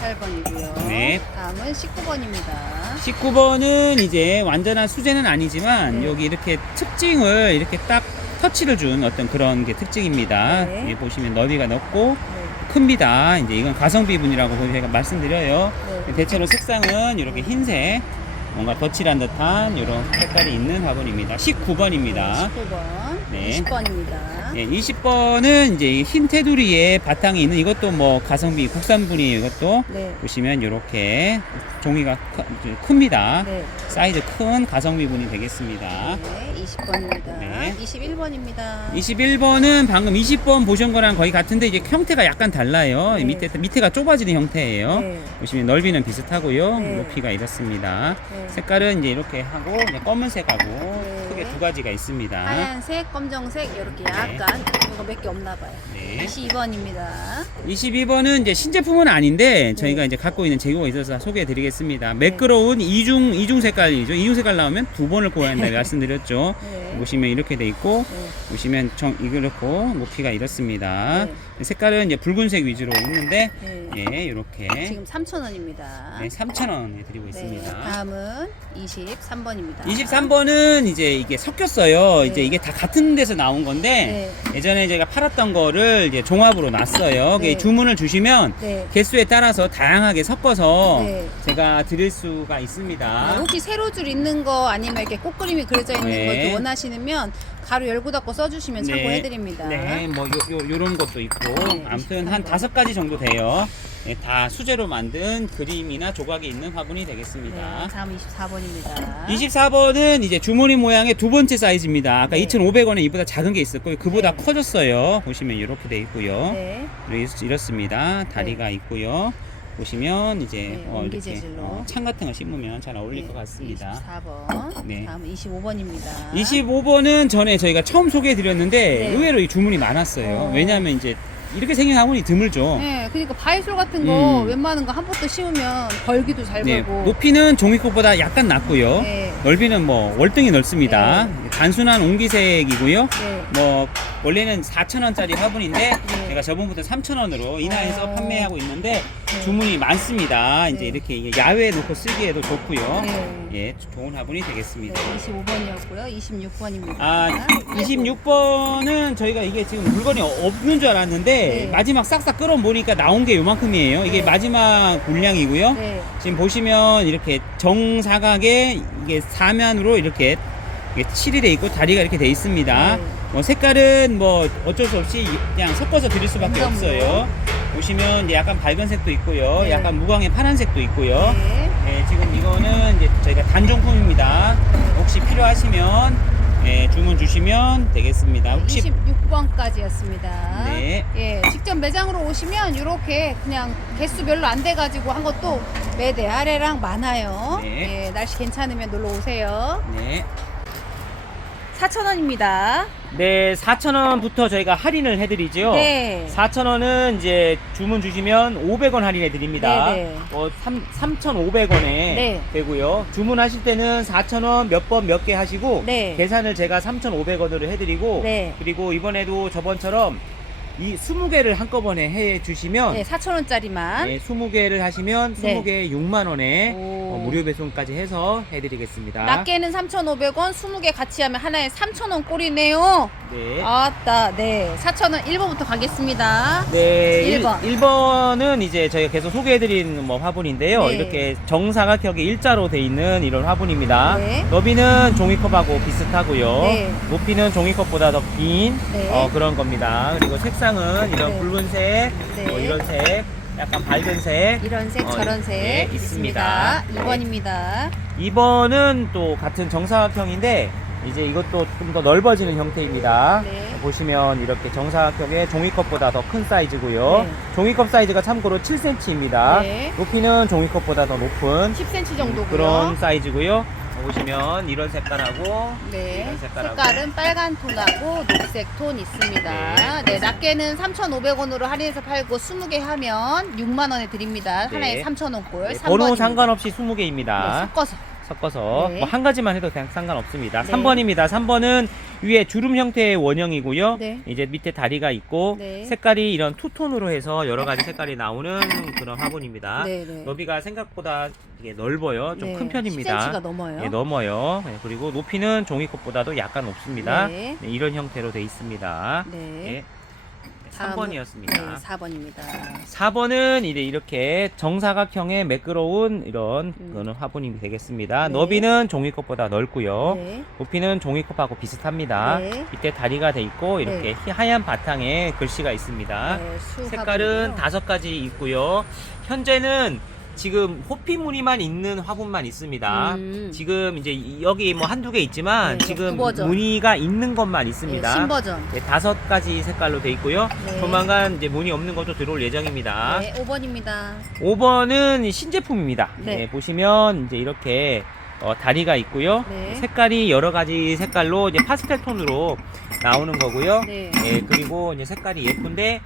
18번이고요. 네. 다음은 19번입니다. 19번은 이제 완전한 수제는 아니지만 네. 여기 이렇게 특징을 이렇게 딱 터치를 준 어떤 그런 게 특징입니다. 네. 여기 보시면 너비가 넓고 네. 큽니다. 이제 이건 가성비 분이라고 제가 말씀드려요. 네. 대체로 색상은 이렇게 흰색, 뭔가 덧칠한 듯한 이런 색깔이 있는 화분입니다. 19번입니다. 19번, 네. 20번입니다. 네, 20번은 이제 흰 테두리에 바탕이 있는 이것도 뭐 가성비 국산분이에요. 이것도 네. 보시면 이렇게 종이가 큽니다. 네. 사이즈 큰 가성비 분이 되겠습니다. 네, 20번입니다. 네. 21번입니다. 21번은 방금 20번 보신 거랑 거의 같은데 이제 형태가 약간 달라요. 네. 밑에가 좁아지는 형태예요. 네. 보시면 넓이는 비슷하고요. 네. 높이가 이렇습니다. 네. 색깔은 이제 이렇게 하고 이제 검은색하고 네. 크게 두 가지가 있습니다. 하얀색, 검정색 이렇게 네. 약간 이거 몇 개 없나 봐요. 네. 22번입니다. 22번은 이제 신제품은 아닌데 네. 저희가 이제 갖고 있는 재고가 있어서 소개해 드리겠습니다. 매끄러운 이중 색깔이죠. 이중 색깔 나오면 두 번을 구워야 한다고 말씀드렸죠. 네. 보시면 이렇게 돼 있고 네. 보시면 이렇고 높이가 이렇습니다. 네. 색깔은 이제 붉은색 위주로 있는데 네. 예, 이렇게 지금 3,000원입니다. 네, 3,000원에 드리고 네. 있습니다. 다음은 23번입니다. 23번은 이제 이게 섞였어요. 네. 이제 이게 다 같은 데서 나온 건데 네. 예전에 제가 팔았던 거를 이제 종합으로 놨어요. 네. 주문을 주시면 네. 개수에 따라서 다양하게 섞어서 네. 제가 드릴 수가 있습니다. 네, 혹시 세로줄 있는 거 아니면 이렇게 꽃그림이 그려져 있는 네. 거 이렇게 원하시면 가루 열고 닫고 써주시면 참고해드립니다. 네, 뭐 요런 것도 있고 네, 아무튼 한 23번. 5가지 정도 돼요. 네, 다 수제로 만든 그림이나 조각이 있는 화분이 네, 되겠습니다. 다음 24번입니다. 24번은 이제 주머니 모양의 두 번째 사이즈입니다. 아까 네. 2,500원에 이보다 작은 게 있었고 그보다 네. 커졌어요. 보시면 이렇게 돼 있고요. 네. 이렇습니다. 다리가 있고요. 보시면 이제 네, 이렇게 옹기재질로. 창 같은 거 심으면 잘 어울릴 네, 것 같습니다. 24번. 네. 다음 25번입니다. 25번은 전에 저희가 처음 소개해 드렸는데 네. 의외로 이 주문이 많았어요. 왜냐하면 이제 이렇게 생긴 화분이 드물죠. 네, 그러니까 바이솔 같은 거 음. 웬만한 거 한 포트 씌우면 벌기도 잘 네, 벌고. 높이는 종이꽃보다 약간 낮고요. 네. 넓이는 뭐 월등히 넓습니다. 단순한 옹기색이고요. 네. 뭐 원래는 4,000원짜리 화분인데 네. 제가 저번부터 3,000원으로 인하해서 판매하고 있는데 네. 주문이 많습니다. 이제 네. 이렇게 이게 야외에 놓고 쓰기에도 좋고요. 네. 예, 좋은 화분이 되겠습니다. 네, 25번이었고요. 26번입니다. 아, 26번은 저희가 이게 지금 물건이 없는 줄 알았는데 네. 마지막 싹싹 끌어모으니까 나온 게 요만큼이에요. 이게 네. 마지막 분량이고요. 네. 지금 보시면 이렇게 정사각에 이게 사면으로 이렇게 칠이 돼 있고 다리가 이렇게 돼 있습니다. 네. 뭐 색깔은 뭐 어쩔 수 없이 그냥 섞어서 드릴 수밖에 냉장고로. 없어요. 보시면 이제 약간 밝은 색도 있고요. 네. 약간 무광의 파란색도 있고요. 네. 네, 지금 이거는 이제 저희가 단종품입니다. 혹시 필요하시면 주문 주시면 되겠습니다. 혹시 26번까지였습니다. 네. 예, 직접 매장으로 오시면 이렇게 그냥 개수 별로 안 돼가지고 한 것도 매대 아래랑 많아요. 네. 예, 날씨 괜찮으면 놀러 오세요. 네. 4,000원입니다. 네, 4,000원부터 저희가 할인을 해드리죠. 네. 4,000원은 이제 주문 주시면 500원 할인해 드립니다. 네, 네. 3,500원에 네. 되고요. 주문하실 때는 4,000원 몇 번 몇 개 하시고 네. 계산을 제가 3,500원으로 해드리고 네. 그리고 이번에도 저번처럼 이 20개를 한꺼번에 해 주시면 네, 4,000원짜리만. 네, 20개를 하시면 네. 20개 6만 원에 오. 무료 배송까지 해서 해드리겠습니다. 낱개는 3,500원, 20개 같이 하면 하나에 3,000원 꼴이네요. 네. 아따, 네. 4,000원 1번부터 가겠습니다. 네, 1번. 1번은 이제 저희가 계속 소개해드린 뭐 화분인데요. 네. 이렇게 정사각형의 일자로 돼 있는 이런 화분입니다. 네. 너비는 종이컵하고 비슷하고요. 네. 높이는 종이컵보다 더 긴 네. 그런 겁니다. 그리고 색상은 이런 네. 붉은색, 네. 뭐 이런 색, 약간 밝은 색. 이런 색, 저런 색 네, 있습니다. 네. 2번입니다. 2번은 또 같은 정사각형인데 이제 이것도 좀 더 넓어지는 형태입니다. 네. 보시면 이렇게 정사각형의 종이컵보다 더 큰 사이즈고요. 네. 종이컵 사이즈가 참고로 7cm입니다. 네. 높이는 종이컵보다 더 높은 10cm 정도고요. 그런 사이즈고요. 보시면 이런 색깔하고 네. 이런 색깔하고 색깔은 빨간 톤하고 녹색 톤 있습니다. 네. 네, 낱개는 3,500원으로 할인해서 팔고 20개 하면 6만 원에 드립니다. 네. 하나에 3,000원 꼴. 네, 3번입니다. 번호 상관없이 네, 20개입니다. 섞어서. 섞어서 네. 뭐 한 가지만 해도 그냥 상관없습니다. 네. 3번입니다. 3번은 위에 주름 형태의 원형이고요. 네. 이제 밑에 다리가 있고 네. 색깔이 이런 투톤으로 해서 여러 가지 색깔이 나오는 그런 화분입니다. 네, 네. 너비가 생각보다 이게 넓어요. 좀 큰 네, 편입니다. 10cm가 넘어요. 네, 넘어요. 네, 그리고 높이는 종이컵보다도 약간 높습니다. 네. 네, 이런 형태로 돼 있습니다. 네. 네. 다음은- 3번이었습니다. 네, 4번입니다. 4번은 이제 이렇게 정사각형의 매끄러운 이런 그런 화분이 되겠습니다. 네. 너비는 종이컵보다 넓고요. 네. 높이는 종이컵하고 비슷합니다. 네. 밑에 다리가 돼 있고 이렇게 하얀 바탕에 글씨가 있습니다. 네, 수 색깔은 화분이고요. 5가지 있고요. 현재는 지금 호피 무늬만 있는 화분만 있습니다. 지금 이제 여기 뭐 한두 개 있지만 네, 지금 구버전. 무늬가 있는 것만 네, 있습니다. 신버전. 네, 5가지 색깔로 돼 있고요. 네. 조만간 이제 무늬 없는 것도 들어올 예정입니다. 네, 5번입니다. 5번은 신제품입니다. 네. 네, 보시면 이제 이렇게 다리가 있고요. 네. 색깔이 여러 가지 색깔로 이제 파스텔 톤으로 나오는 거고요. 네. 예, 그리고 이제 색깔이 예쁜데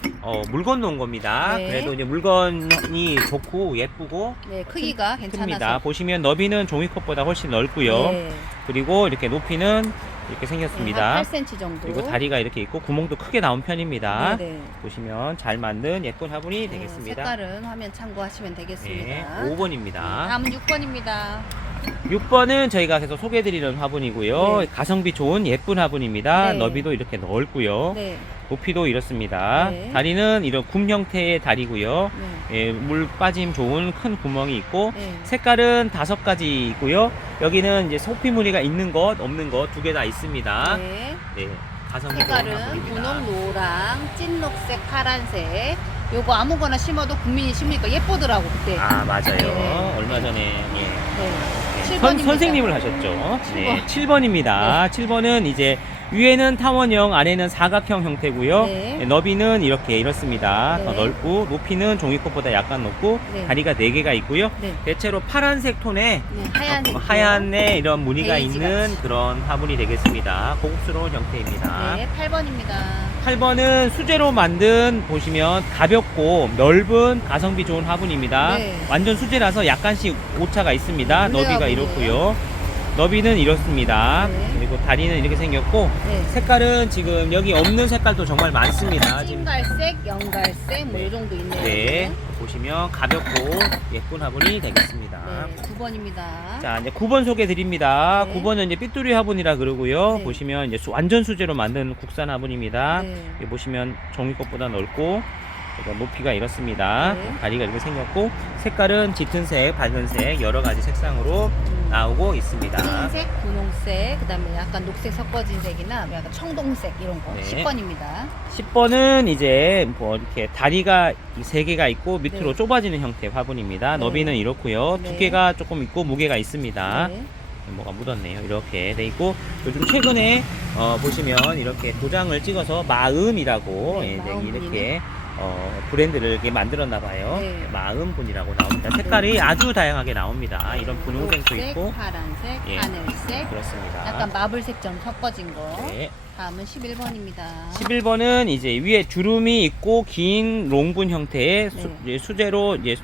물건 놓은 겁니다. 네. 그래도 이제 물건이 좋고 예쁘고 네, 크기가 큽니다. 괜찮아서. 보시면 너비는 종이컵보다 훨씬 넓고요. 네. 그리고 이렇게 높이는 이렇게 생겼습니다. 한 8cm 정도. 그리고 다리가 이렇게 있고 구멍도 크게 나온 편입니다. 네, 네. 보시면 잘 만든 예쁜 화분이 네, 되겠습니다. 색깔은 화면 참고하시면 되겠습니다. 네, 5번입니다. 다음은 6번입니다. 6번은 저희가 계속 소개해드리는 화분이고요. 네. 가성비 좋은 예쁜 화분입니다. 네. 너비도 이렇게 넓고요. 네. 높이도 이렇습니다. 네. 다리는 이런 굽 형태의 다리고요. 네. 예, 물 빠짐 좋은 큰 구멍이 있고 네. 색깔은 5가지 있고요. 여기는 이제 소피 무늬가 있는 것, 없는 것 두 개 다 있습니다. 네. 네, 가성비 좋은 색깔은 화분입니다. 분홍, 노랑, 찐녹색, 파란색. 요거 아무거나 심어도 국민이 심으니까 예쁘더라고 그때. 아, 맞아요. 네. 얼마 전에 예. 네. 네, 7번입니다. 선생님을 하셨죠. 네, 7번입니다. 7번은 이제 위에는 타원형, 아래는 사각형 형태고요. 네. 네, 너비는 이렇습니다. 네. 더 넓고 높이는 종이컵보다 약간 높고 네. 다리가 4개가 있고요. 네. 대체로 파란색 톤에 네, 하얀색. 하얀에 이런 무늬가 베이지 있는 같이. 그런 화분이 되겠습니다. 고급스러운 형태입니다. 네, 8번입니다. 8번은 수제로 만든 보시면 가볍고 넓은 가성비 좋은 화분입니다. 네. 완전 수제라서 약간씩 오차가 있습니다. 물레 너비가 화분이에요. 이렇고요. 너비는 이렇습니다. 네. 그리고 다리는 이렇게 생겼고 네. 색깔은 지금 여기 없는 색깔도 정말 많습니다. 지금 찐갈색, 연갈색 뭐 이 정도 있네요. 네, 보시면 가볍고 예쁜 화분이 되겠습니다. 네, 9번입니다. 자, 이제 9번 소개 드립니다. 네. 9번은 이제 삐뚤이 화분이라 그러고요. 네. 보시면 이제 완전 수제로 만든 국산 화분입니다. 네. 여기 보시면 종이컵보다 넓고 그리고 높이가 이렇습니다. 네. 다리가 이렇게 생겼고 색깔은 짙은색, 밝은색 여러 가지 색상으로 나오고 있습니다. 흰색, 분홍색, 그다음에 약간 녹색 섞어진 색이나 약간 청동색 이런 거. 네. 10번입니다. 10번은 이제 뭐 이렇게 다리가 3개가 있고 밑으로 네. 좁아지는 형태의 화분입니다. 네. 너비는 이렇고요. 네. 두께가 조금 있고 무게가 있습니다. 네. 뭐가 묻었네요. 이렇게 돼 있고 요즘 최근에 보시면 이렇게 도장을 찍어서 마음이라고 네, 예, 마음분이네. 이렇게 브랜드를 이렇게 만들었나 봐요. 네. 마음분이라고 나옵니다. 색깔이 아주 다양하게 나옵니다. 이런 분홍색도 녹색, 있고 파란색, 예. 하늘색, 그렇습니다. 약간 마블색 좀 섞어진 거. 네. 다음은 11번입니다. 11번은 이제 위에 주름이 있고 긴 롱분 형태의 네. 이제 수제로 이제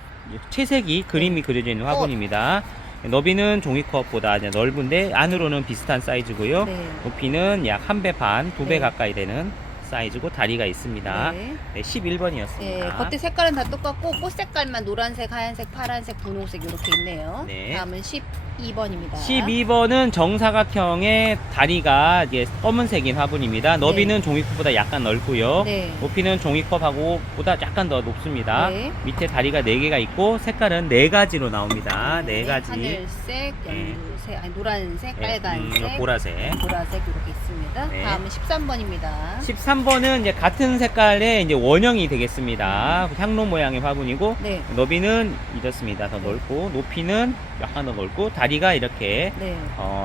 채색이 그림이 그려져 있는 화분입니다. 너비는 종이컵보다 이제 넓은데 안으로는 비슷한 사이즈고요. 네. 높이는 약 1배 반, 2배 네. 가까이 되는 사이즈고 다리가 있습니다. 네. 네, 11번이었습니다. 네, 겉에 색깔은 다 똑같고 꽃 색깔만 노란색, 하얀색, 파란색, 분홍색 이렇게 있네요. 네. 다음은 12번입니다. 12번은 정사각형의 다리가 이제 검은색인 화분입니다. 너비는 종이컵보다 약간 넓고요. 네. 높이는 종이컵하고 보다 약간 더 높습니다. 네. 밑에 다리가 4개가 있고 색깔은 4가지로 나옵니다. 4가지. 하늘색, 네. 연두색, 아니 노란색, 네, 빨간색, 보라색. 보라색 이렇게 있습니다. 네. 다음은 13번입니다. 13번은 이제 같은 색깔의 이제 원형이 되겠습니다. 향로 모양의 화분이고 네. 너비는 이렇습니다. 더 넓고 높이는 약간 더 넓고 다리가 이렇게 네.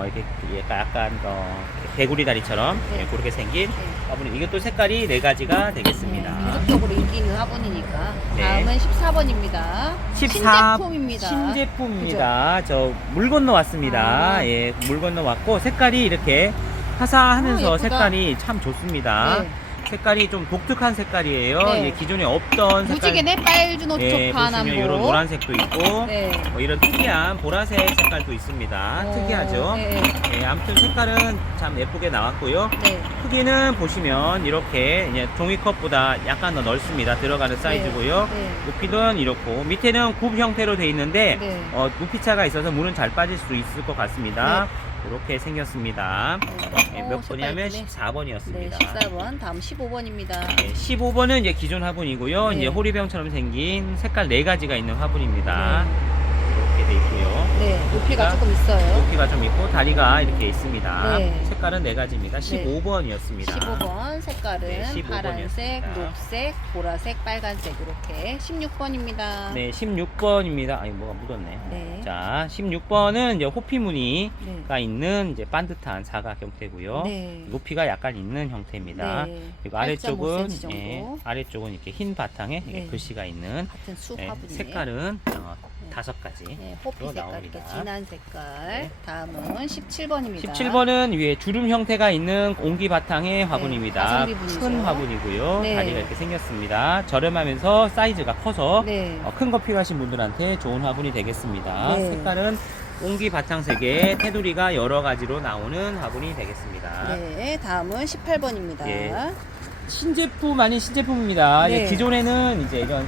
이렇게 약간 개구리 다리처럼 네. 예, 그렇게 생긴 네. 화분이 이것도 색깔이 4가지가 되겠습니다. 민족적으로 인기 있는 화분이니까. 네. 다음은 14번입니다. 14 신제품입니다. 신제품입니다. 저 물 건너 왔습니다. 아. 예, 물 건너 왔고 색깔이 이렇게 화사하면서 예쁘다. 색깔이 참 좋습니다. 네. 색깔이 좀 독특한 색깔이에요. 네. 예, 기존에 없던 색깔. 무지개네 빨주노 예, 초파남보. 보시면 이런 노란색도 있고 네. 뭐 이런 특이한 보라색 색깔도 있습니다. 특이하죠. 네. 예, 아무튼 색깔은 참 예쁘게 나왔고요. 네. 크기는 보시면 이렇게 이제 종이컵보다 약간 더 넓습니다. 들어가는 사이즈고요. 네. 높이는 이렇고 밑에는 굽 형태로 되어 있는데 네. 높이 차가 있어서 물은 잘 빠질 수 있을 것 같습니다. 이렇게 생겼습니다. 네, 몇 번이냐면 네, 14번이었습니다. 14번. 다음 15번입니다. 15번은 이제 기존 화분이고요. 네. 이제 호리병처럼 생긴 색깔 4가지가 있는 화분입니다. 이렇게 돼 있고요. 네, 높이가 조금 있어요. 높이가 좀 있고 다리가 이렇게 있습니다. 네. 색깔은 4가지입니다. 15번이었습니다. 15번 색깔은 네, 15번 파란색, 이었습니다. 녹색, 보라색, 빨간색 이렇게 16번입니다. 네, 16번입니다. 아니 뭐가 묻었네. 네. 자, 16번은 이제 호피 무늬가 네. 있는 이제 반듯한 사각 형태고요. 네. 높이가 약간 있는 형태입니다. 네. 그리고 아래쪽은 8.5cm 정도. 아래쪽은 이렇게 흰 바탕에 이렇게 네. 글씨가 있는 같은 수 네, 화분이네요. 색깔은 네. 5가지 네, 호피 색깔 나옵니다. 이렇게 진한 색깔. 네. 다음은 17번입니다. 17번은 위에 주름 형태가 있는 옹기 바탕의 화분입니다. 가성비 분이죠. 큰 화분이고요. 네. 다리가 이렇게 생겼습니다. 저렴하면서 사이즈가 커서 네. 큰 거 필요하신 분들한테 좋은 화분이 되겠습니다. 네. 색깔은 옹기 바탕색에 테두리가 여러 가지로 나오는 화분이 되겠습니다. 네, 다음은 18번입니다. 예. 신제품 아닌 신제품입니다. 네. 이제 기존에는 이제 이런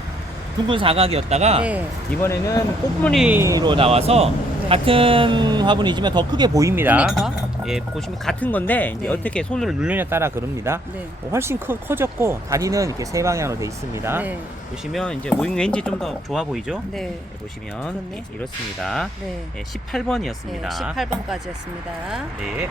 둥근 사각이었다가 네. 이번에는 꽃무늬로 나와서 네. 같은 화분이지만 더 크게 보입니다. 그러니까. 예, 보시면 같은 건데 이제 네. 어떻게 손으로 누르냐에 따라 그럽니다. 네. 훨씬 커졌고 다리는 이렇게 세 방향으로 돼 있습니다. 네. 보시면 이제 모잉 왠지 좀 더 좋아 보이죠? 네. 네, 보시면 그렇네. 예, 이렇습니다. 네. 예, 18번이었습니다. 네, 18번까지였습니다. 네.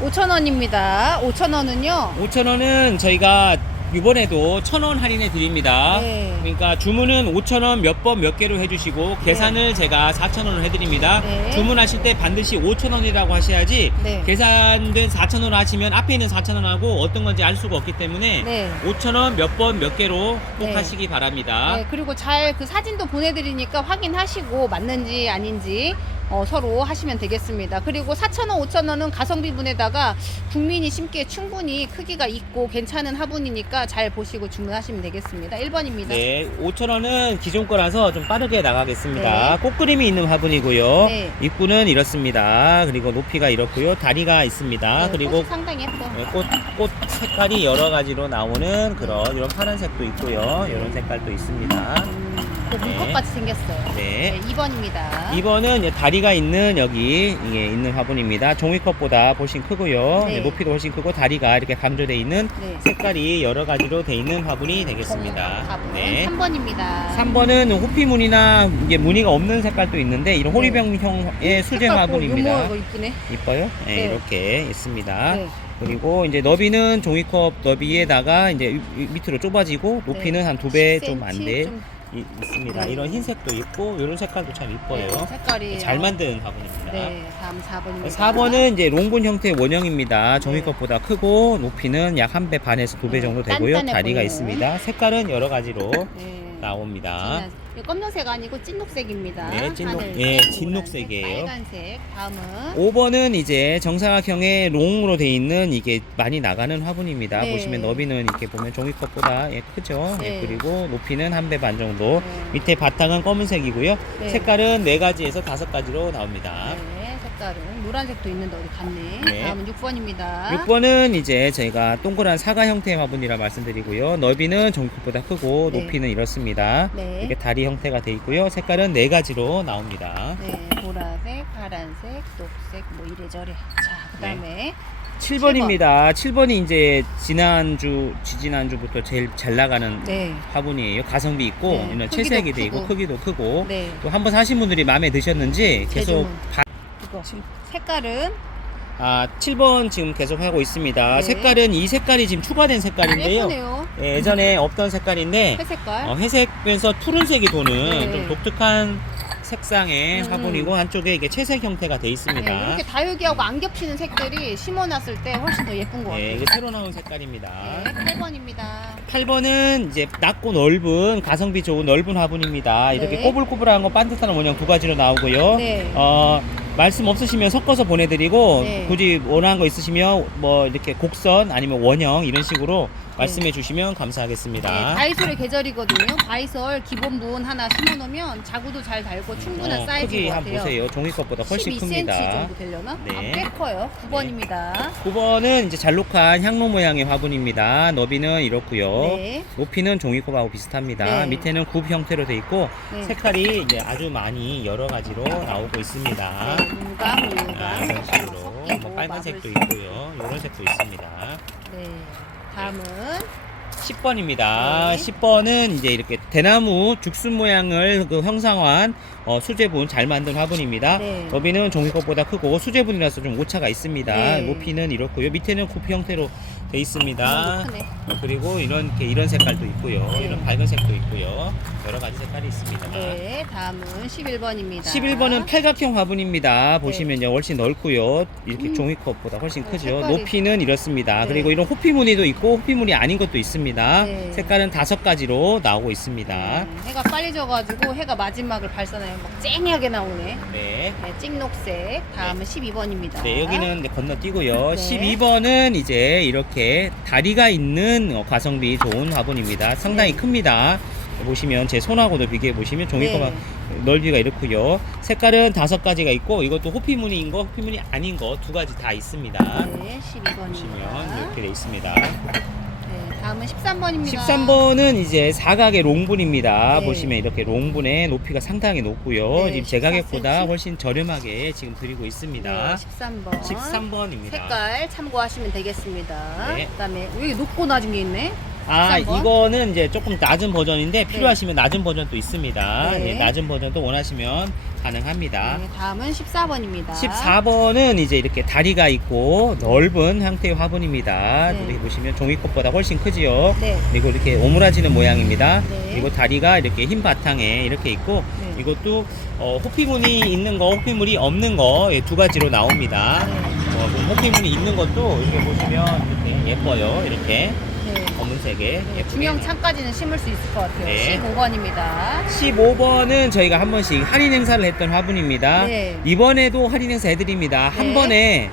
5,000원입니다. 5,000원은요? 5,000원은 저희가 이번에도 1,000원 할인해 드립니다. 네. 그러니까 주문은 5,000원 몇 번 몇 개로 해주시고 계산을 제가 4,000원을 해드립니다. 네. 주문하실 때 반드시 5,000원이라고 하셔야지 네. 계산된 4,000원 하시면 앞에 있는 4,000원하고 어떤 건지 알 수가 없기 때문에 네. 5,000원 몇 번 몇 개로 꼭 네. 하시기 바랍니다. 네, 그리고 잘 그 사진도 보내드리니까 확인하시고 맞는지 아닌지 서로 하시면 되겠습니다. 그리고 4,000원, 5,000원은 가성비 분에다가 국민이 심기에 충분히 크기가 있고 괜찮은 화분이니까 잘 보시고 주문하시면 되겠습니다. 1번입니다. 네, 5,000원은 기존 거라서 좀 빠르게 나가겠습니다. 네. 꽃그림이 있는 화분이고요. 네. 입구는 이렇습니다. 그리고 높이가 이렇고요. 다리가 있습니다. 네, 그리고 꽃이 상당히 예뻐. 꽃 색깔이 여러 가지로 나오는 그런 이런 파란색도 있고요. 이런 색깔도 있습니다. 그 물컵같이 생겼어요. 네. 2번입니다. 2번은 이제 다리가 있는 여기 이게 있는 화분입니다. 종이컵보다 훨씬 크고요. 네. 높이도 훨씬 크고 다리가 이렇게 강조되어 있는 네. 색깔이 여러 가지로 되어 있는 화분이 되겠습니다. 화분 네. 3번입니다. 3번은 호피 무늬나 이게 무늬가 없는 색깔도 있는데 이런 네. 호리병형의 수제 화분입니다. 유모가 이쁘네. 이뻐요? 네, 네. 이렇게 있습니다. 네. 그리고 이제 너비는 종이컵 너비에다가 이제 밑으로 좁아지고 높이는 한 2배 좀 안 돼 있습니다. 네. 이런 흰색도 있고 이런 색깔도 참 이뻐요. 네, 색깔이 잘 만든 화분입니다. 네, 다음 4번입니다. 4번은 이제 롱군 형태의 원형입니다. 종이컵보다 크고 높이는 약 1배 반에서 2배 네, 정도 되고요. 단단해 다리가 보이는. 있습니다. 색깔은 여러 가지로 네. 나옵니다. 이거 검정색 아니고 찐녹색입니다. 네, 하늘색, 예, 노란색, 진녹색이에요. 빨간색. 다음은 5번은 이제 정사각형의 롱으로 돼 있는 이게 많이 나가는 화분입니다. 네. 보시면 너비는 이렇게 보면 종이컵보다 크죠. 네. 그리고 높이는 1배 반 정도. 네. 밑에 바탕은 검은색이고요. 네. 색깔은 4가지에서 5가지로 나옵니다. 네, 색깔은 노란색도 있는데 어디 갔네. 네. 다음은 6번입니다. 6번은 이제 저희가 동그란 사과 형태의 화분이라 말씀드리고요. 너비는 종이컵보다 크고 네. 높이는 이렇습니다. 네. 이렇게 다리 형태가 돼 있고요. 색깔은 4가지로 나옵니다. 네, 보라색, 파란색, 녹색, 뭐 이래저래. 자, 그 다음에 7번입니다. 7번이 이제 지지난주부터 제일 잘 나가는 네. 화분이에요. 가성비 있고 네, 이런 크기도 채색이 돼 있고 크고. 크기도 크고 네. 또 한번 사신 분들이 마음에 드셨는지 계속 재주문. 이거 색깔은 7번 지금 계속 하고 있습니다. 네. 색깔은 이 색깔이 지금 추가된 색깔인데요. 예쁘네요. 예, 예전에 없던 색깔인데 회색깔. 회색면서 푸른색이 도는 네. 좀 독특한 색상의 음. 화분이고 한쪽에 이게 채색 형태가 돼 네, 있습니다. 이렇게 다육이하고 안 겹치는 색들이 심어놨을 때 훨씬 더 예쁜 것 같아요. 예, 이게 새로 나온 색깔입니다. 네, 8번입니다. 8번은 이제 낮고 넓은 가성비 좋은 넓은 화분입니다. 이렇게 네. 꼬불꼬불한 거 반듯한 원형 2가지로 나오고요. 네. 말씀 없으시면 섞어서 보내드리고 네. 굳이 원하는 거 있으시면 뭐 이렇게 곡선 아니면 원형 이런 식으로 말씀해 주시면 감사하겠습니다. 네, 바이솔의 계절이거든요. 바이솔 기본분 하나 심어놓으면 자구도 잘 달고 충분한 사이즈인 크기 것 한번 같아요. 보세요. 종이컵보다 훨씬 12cm 큽니다. 정도 되려나? 네. 꽤 커요. 9번입니다. 9번은 이제 잘록한 향로 모양의 화분입니다. 너비는 이렇고요. 네. 높이는 종이컵하고 비슷합니다. 네. 밑에는 굽 형태로 돼 있고 네. 색깔이 이제 아주 많이 여러 가지로 나오고 있습니다. 네, 무가, 우유가 이런 식으로 섞이고 뭐 빨간색도 마블. 있고요. 이런 색도 있습니다. 네. 다음은 10번입니다. 네. 10번은 이제 이렇게 대나무 죽순 모양을 형상화한 수제분 잘 만든 화분입니다. 네. 너비는 종이컵보다 크고 수제분이라서 좀 오차가 있습니다. 네. 높이는 이렇고요. 밑에는 굽 형태로 돼 있습니다. 크네. 그리고 이런 색깔도 있고요. 네. 이런 밝은 색도 있고요. 여러 가지 색깔이 있습니다. 네, 다음은 11번입니다. 11번은 팔각형 화분입니다. 보시면 이제 훨씬 넓고요. 이렇게 종이컵보다 훨씬 네, 크죠. 색깔이- 높이는 이렇습니다. 네. 그리고 이런 호피 무늬도 있고 호피 무늬 아닌 것도 있습니다. 네. 색깔은 5가지로 나오고 있습니다. 해가 빨리 져가지고 해가 마지막을 발산하면 막 쨍하게 나오네. 네. 네, 찍녹색. 다음은 12번입니다. 네, 여기는 이제 건너뛰고요. 네. 12번은 이제 이렇게 다리가 있는 가성비 좋은 화분입니다. 상당히 네. 큽니다. 보시면 제 손하고도 비교해 보시면 종이컵 네. 넓이가 이렇고요. 색깔은 5가지가 있고 이것도 호피무늬인 거, 호피무늬 아닌 거 2가지 다 있습니다. 네, 12번입니다. 보시면 이렇게 돼 있습니다. 네, 다음은 13번입니다. 13번은 이제 사각의 롱분입니다. 네. 보시면 이렇게 롱분의 높이가 상당히 높고요. 네, 지금 제 가격보다 14cm. 훨씬 저렴하게 지금 드리고 있습니다. 네, 13번. 13번입니다. 색깔 참고하시면 되겠습니다. 네. 그다음에 여기 높고 낮은 게 있네. 아, 13번. 이거는 이제 조금 낮은 버전인데 필요하시면 낮은 버전도 있습니다. 네. 예, 낮은 버전도 원하시면 가능합니다. 네, 다음은 14번입니다. 14번은 이제 이렇게 다리가 있고 넓은 형태의 화분입니다. 네. 여기 보시면 종이컵보다 훨씬 크지요. 네. 그리고 이렇게 오므라지는 모양입니다. 네. 그리고 다리가 이렇게 흰 바탕에 이렇게 있고 네. 이것도 호피무늬 있는 거, 호피무늬 없는 거 2가지로 나옵니다. 네. 그럼 호피무늬 있는 것도 이렇게 보시면 이렇게 예뻐요. 이렇게 네. 검은색에 네, 예쁘게. 중형 창까지는 심을 수 있을 것 같아요. 네. 15번입니다. 15번은 저희가 한 번씩 할인 행사를 했던 화분입니다. 네. 이번에도 할인 행사 해드립니다. 네. 한 번에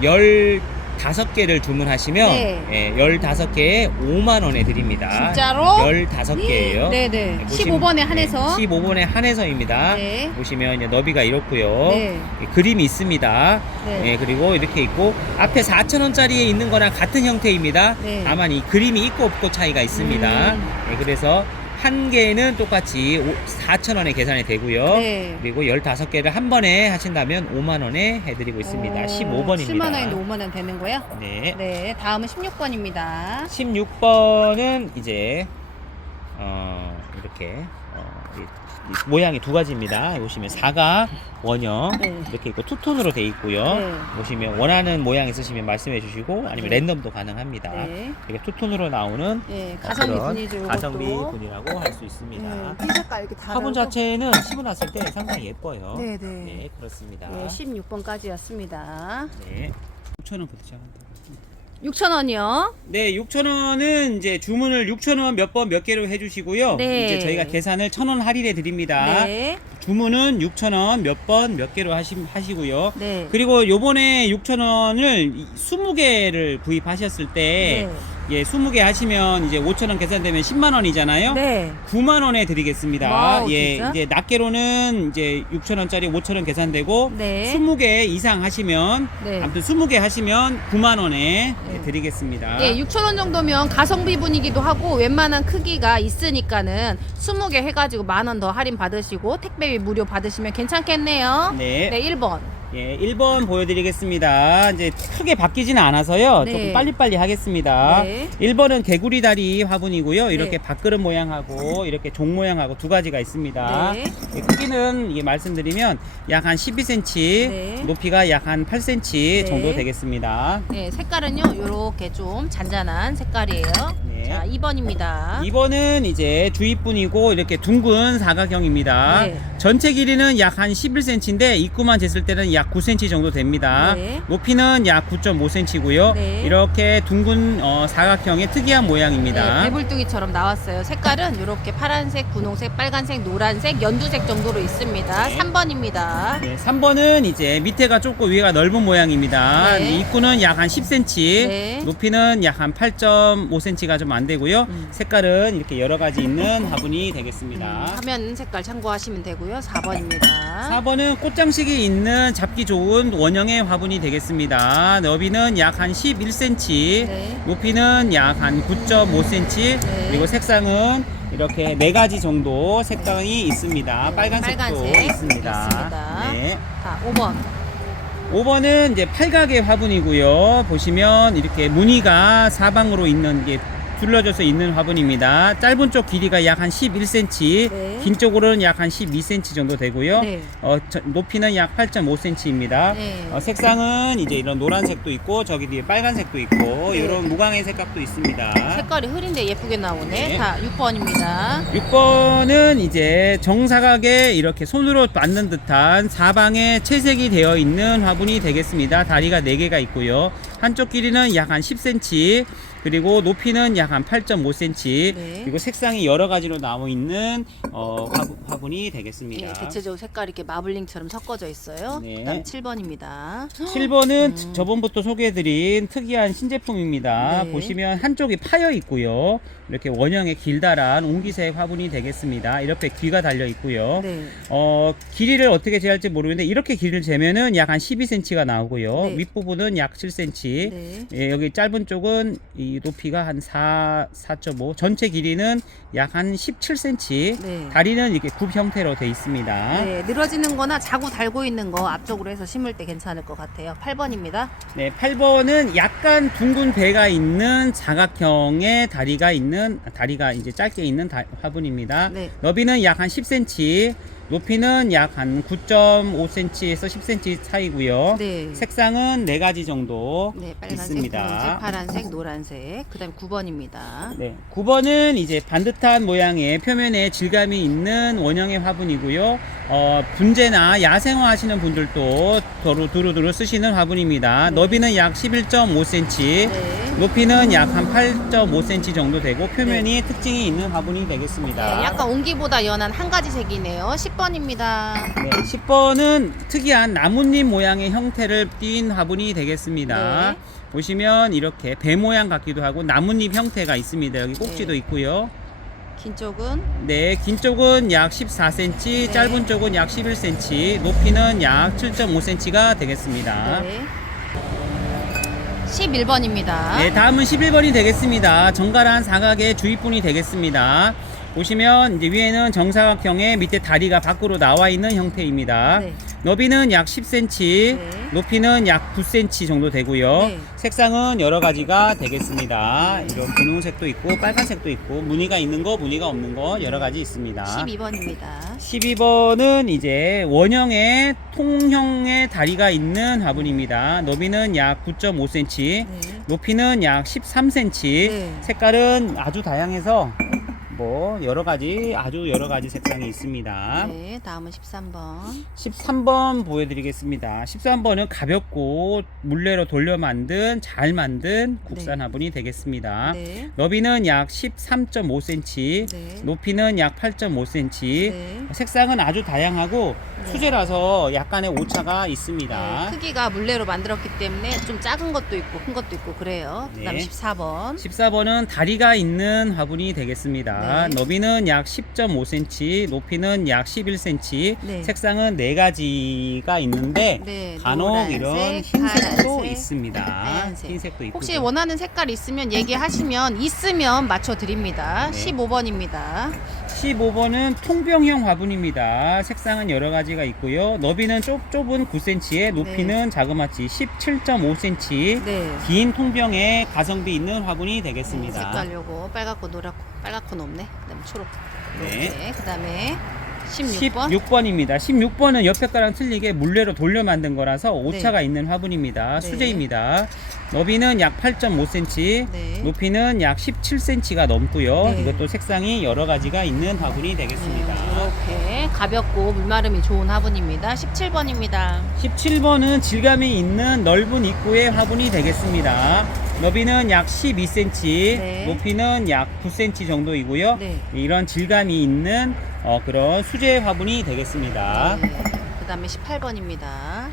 15개를 주문하시면 네. 15개에 5만원에 드립니다. 진짜로? 15개예요. 네네. 15번에 한해서. 15번에 한해서입니다. 네. 보시면 이제 너비가 이렇고요. 네. 그림이 있습니다. 네. 그리고 이렇게 있고 앞에 4,000원짜리에 있는 거랑 같은 형태입니다. 네. 다만 이 그림이 있고 없고 차이가 있습니다. 그래서 한 개는 똑같이 4,000원에 계산이 되고요. 네. 그리고 15개를 한 번에 하신다면 5만원에 해드리고 있습니다. 15번입니다. 7만원인데 5만원 되는 거야? 네. 네. 다음은 16번입니다. 16번은 이제 이렇게 이 모양이 2가지입니다. 보시면 사각, 원형 네. 이렇게 있고 투톤으로 돼 있고요. 네. 보시면 원하는 모양 있으시면 말씀해 주시고 아니면 네. 랜덤도 가능합니다. 네. 이게 투톤으로 나오는 네. 가성비 그런 분이죠. 이것도. 가성비 분이라고 할 수 있습니다. 네. 흰 색깔 이렇게 다 화분 다르고. 자체는 심어놨을 때 상당히 예뻐요. 네네. 네, 그렇습니다. 네, 16번까지였습니다. 네. 6,000원부터 시작한다. 6,000원이요. 네, 6,000원은 이제 주문을 6,000원 몇 번 몇 개로 해주시고요. 네. 이제 저희가 계산을 1,000원 할인해 드립니다. 네. 주문은 6,000원 몇 번 몇 개로 하시고요. 네. 그리고 요번에 6,000원을 20개를 구입하셨을 때 예, 20개 하시면 이제 5,000원 계산되면 10만 원이잖아요. 네. 9만 원에 드리겠습니다. 와우, 예, 진짜? 이제 낱개로는 이제 6,000원짜리 5,000원 계산되고 네. 20개 이상 하시면 네. 아무튼 20개 하시면 9만 원에 네. 드리겠습니다. 예, 6,000원 정도면 가성비 분이기도 하고 웬만한 크기가 있으니까는 20개 해가지고 10,000원 더 할인 받으시고 택배비 무료 받으시면 괜찮겠네요. 네. 네, 1번. 예, 1번 보여드리겠습니다. 이제 크게 바뀌지는 않아서요. 네. 조금 빨리빨리 하겠습니다. 네. 1번은 개구리 다리 화분이고요. 이렇게 네. 밥그릇 모양하고 이렇게 종 모양하고 2가지가 있습니다. 네. 예, 크기는 이게 말씀드리면 약 한 12cm, 네. 높이가 약 한 8cm 네. 정도 되겠습니다. 네, 색깔은요, 요렇게 좀 잔잔한 색깔이에요. 네. 자, 2번입니다. 2번은 이제 주입분이고 이렇게 둥근 사각형입니다. 네. 전체 길이는 약 한 11cm인데 입구만 쟀을 때는 약 9cm 정도 됩니다. 네. 높이는 약 9.5cm고요. 네. 이렇게 둥근 사각형의 특이한 모양입니다. 네, 배불뚝이처럼 나왔어요. 색깔은 이렇게 파란색, 분홍색, 빨간색, 노란색, 연두색 정도로 있습니다. 네. 3번입니다. 네, 3번은 이제 밑에가 좁고 위가 넓은 모양입니다. 네. 입구는 약 한 10cm, 네. 높이는 약 한 8.5cm가 좀 안 되고요. 색깔은 이렇게 여러 가지 있는 화분이 되겠습니다. 화면 색깔 참고하시면 되고요. 4번입니다. 4번은 꽃장식이 있는 잡기 좋은 원형의 화분이 되겠습니다. 너비는 약 한 11cm, 네. 높이는 약 한 9.5cm, 네. 그리고 색상은 이렇게 4가지 정도 색상이 있습니다. 빨간색도 빨간색 있습니다. 있습니다. 네. 자, 5번. 5번은 이제 팔각의 화분이고요. 보시면 이렇게 무늬가 사방으로 있는 게 둘러져서 있는 화분입니다. 짧은 쪽 길이가 약 한 11cm, 네. 긴 쪽으로는 약 한 12cm 정도 되고요. 네. 높이는 약 8.5cm입니다. 네. 색상은 이제 이런 노란색도 있고 저기 뒤에 빨간색도 있고 네. 이런 무광의 색깔도 있습니다. 색깔이 흐린데 예쁘게 나오네. 네. 다 6번입니다. 6번은 이제 정사각에 이렇게 손으로 만든 듯한 사방에 채색이 되어 있는 화분이 되겠습니다. 다리가 4개가 있고요. 한쪽 길이는 약 한 10cm, 그리고 높이는 약 한 8.5cm, 네. 그리고 색상이 여러 가지로 나와 있는 화분이 되겠습니다. 네, 대체적으로 색깔이 이렇게 마블링처럼 섞어져 있어요. 네. 그다음 7번입니다. 7번은 저번부터 소개해드린 특이한 신제품입니다. 네. 보시면 한쪽이 파여 있고요. 이렇게 원형의 길다란 옹기색 화분이 되겠습니다. 이렇게 귀가 달려 있고요. 네. 길이를 어떻게 재할지 모르겠는데 이렇게 길이를 재면은 약 한 12cm가 나오고요. 네. 윗부분은 약 7cm. 네. 예, 여기 짧은 쪽은 이 높이가 한 4.5. 전체 길이는 약 한 17cm. 네. 다리는 이렇게 굽 형태로 돼 있습니다. 네, 늘어지는 거나 자구 달고 있는 거 앞쪽으로 해서 심을 때 괜찮을 것 같아요. 8번입니다. 네, 8번은 약간 둥근 배가 있는 사각형의 다리가 이제 짧게 있는 화분입니다. 네. 너비는 약 한 10cm, 높이는 약 한 9.5cm에서 10cm 사이고요. 네. 색상은 4가지 정도 네, 빨간색, 있습니다. 분홍색, 파란색, 노란색. 그다음에 9번입니다. 네, 9번은 이제 반듯한 모양의 표면에 질감이 있는 원형의 화분이고요. 분재나 야생화 하시는 분들도 두루두루 쓰시는 화분입니다. 네. 너비는 약 11.5cm, 네. 높이는 약 한 8.5cm 정도 되고 표면이 특징이 있는 화분이 되겠습니다. 네, 약간 옹기보다 연한 한 가지 색이네요. 10번입니다. 네, 10번은 특이한 나뭇잎 모양의 형태를 띈 화분이 되겠습니다. 네. 보시면 이렇게 배 모양 같기도 하고 나뭇잎 형태가 있습니다. 여기 꼭지도 네. 있고요. 긴 쪽은 네, 긴 쪽은 약 14cm, 네. 짧은 쪽은 약 11cm, 높이는 약 7.5cm가 되겠습니다. 네. 11번입니다. 네, 다음은 11번이 되겠습니다. 정갈한 사각의 주입분이 되겠습니다. 보시면 이제 위에는 정사각형에 밑에 다리가 밖으로 나와 있는 형태입니다. 네. 너비는 약 10cm, 네. 높이는 약 9cm 정도 되고요. 네. 색상은 여러 가지가 되겠습니다. 이런 분홍색도 있고 빨간색도 있고 무늬가 있는 거, 무늬가 없는 거 여러 가지 있습니다. 12번입니다. 12번은 이제 원형의 통형의 다리가 있는 화분입니다. 너비는 약 9.5cm, 네. 높이는 약 13cm, 네. 색깔은 아주 다양해서 아주 여러 가지 색상이 있습니다. 네, 다음은 13번. 13번 보여드리겠습니다. 13번은 가볍고 물레로 돌려 잘 만든 국산 화분이 되겠습니다. 네. 너비는 약 13.5cm, 네. 높이는 약 8.5cm, 네. 색상은 아주 다양하고 네. 수제라서 약간의 오차가 있습니다. 네, 크기가 물레로 만들었기 때문에 좀 작은 것도 있고 큰 것도 있고 그래요. 그다음에 네. 14번. 14번은 다리가 있는 화분이 되겠습니다. 네. 너비는 약 10.5cm, 높이는 약 11cm, 네. 색상은 4가지가 있는데 네, 간혹 노란색, 이런 흰색도 파란색, 있습니다. 하얀색. 흰색도 있고. 혹시 원하는 색깔 있으면 얘기하시면 있으면 맞춰 드립니다. 네. 15번입니다. 15번은 통병형 화분입니다. 색상은 여러 가지가 있고요. 너비는 좁은 9cm에 높이는 자그마치 17.5cm. 네. 긴 통병에 가성비 있는 화분이 되겠습니다. 색깔 요거 빨갛고 노랗고 빨갛고 높네. 그다음에 초록. 네. 이렇게. 그다음에 16번. 16번입니다. 16번은 옆에 거랑 틀리게 물레로 돌려 만든 거라서 오차가 있는 화분입니다. 네. 수제입니다. 너비는 약 8.5cm, 네. 높이는 약 17cm가 넘고요. 네. 이것도 색상이 여러 가지가 있는 화분이 되겠습니다. 이렇게 가볍고 물마름이 좋은 화분입니다. 17번입니다. 17번은 질감이 있는 넓은 입구의 화분이 되겠습니다. 너비는 약 12cm, 네. 높이는 약 9cm 정도이고요. 네. 이런 질감이 있는 그런 수제 화분이 되겠습니다. 네. 그다음에 18번입니다.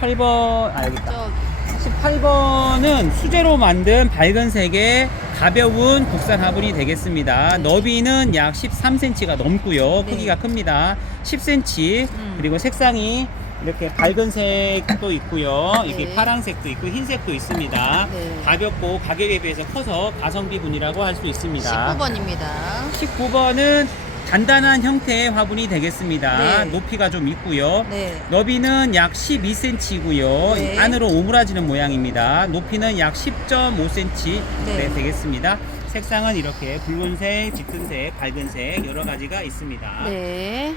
18번, 여기 있다. 저기. 18번은 수제로 만든 밝은 색의 가벼운 국산 화분이 되겠습니다. 네. 너비는 약 13cm가 넘고요. 네. 크기가 큽니다. 10cm, 그리고 색상이 이렇게 밝은 색도 있고요. 이렇게 네. 파란색도 있고 흰색도 있습니다. 네. 가볍고 가격에 비해서 커서 가성비 분이라고 할 수 있습니다. 19번입니다. 19번은 단단한 형태의 화분이 되겠습니다. 네. 높이가 좀 있고요. 네. 너비는 약 12cm고요. 네. 안으로 오므라지는 모양입니다. 높이는 약 10.5cm 네. 되겠습니다. 색상은 이렇게 붉은색, 짙은색, 밝은색 여러 가지가 있습니다. 네.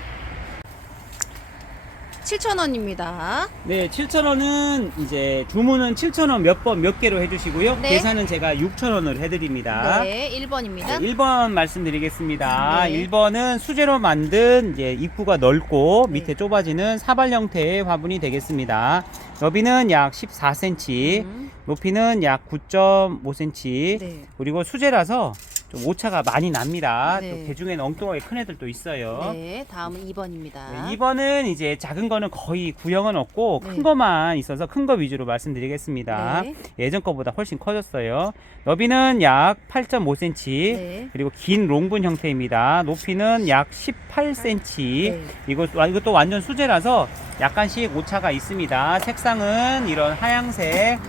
7,000원입니다. 네, 7,000원은 이제 주문은 7,000원 몇 번 몇 개로 해주시고요. 네. 계산은 제가 6,000원을 해드립니다. 네, 1번입니다. 1번 말씀드리겠습니다. 네. 1번은 수제로 만든 이제 입구가 넓고 네. 밑에 좁아지는 사발 형태의 화분이 되겠습니다. 너비는 약 14cm, 높이는 약 9.5cm. 네. 그리고 수제라서 좀 오차가 많이 납니다. 네. 또 개중에는 엉뚱하게 큰 애들도 있어요. 네, 다음은 2번입니다. 네, 2번은 이제 작은 거는 거의 구형은 없고 큰 네. 거만 있어서 큰 거 위주로 말씀드리겠습니다. 네. 예전 거보다 훨씬 커졌어요. 너비는 약 8.5cm, 네. 그리고 긴 롱분 형태입니다. 높이는 약 18cm. 네. 이것도 완전 수제라서 약간씩 오차가 있습니다. 색상은 이런 하양색,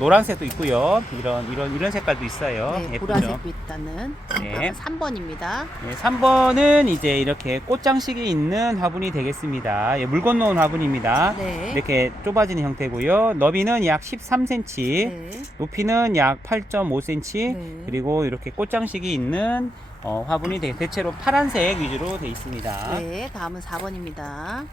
노란색도 있고요. 이런 색깔도 있어요. 네, 예쁘죠? 보라색 빛다는 네. 3번입니다. 네, 3번은 이제 이렇게 꽃장식이 있는 화분이 되겠습니다. 물 건너온 화분입니다. 네. 이렇게 좁아지는 형태고요. 너비는 약 13cm, 네. 높이는 약 8.5cm, 네. 그리고 이렇게 꽃장식이 있는 화분이 대체로 파란색 위주로 되어 있습니다. 네, 다음은 4번입니다.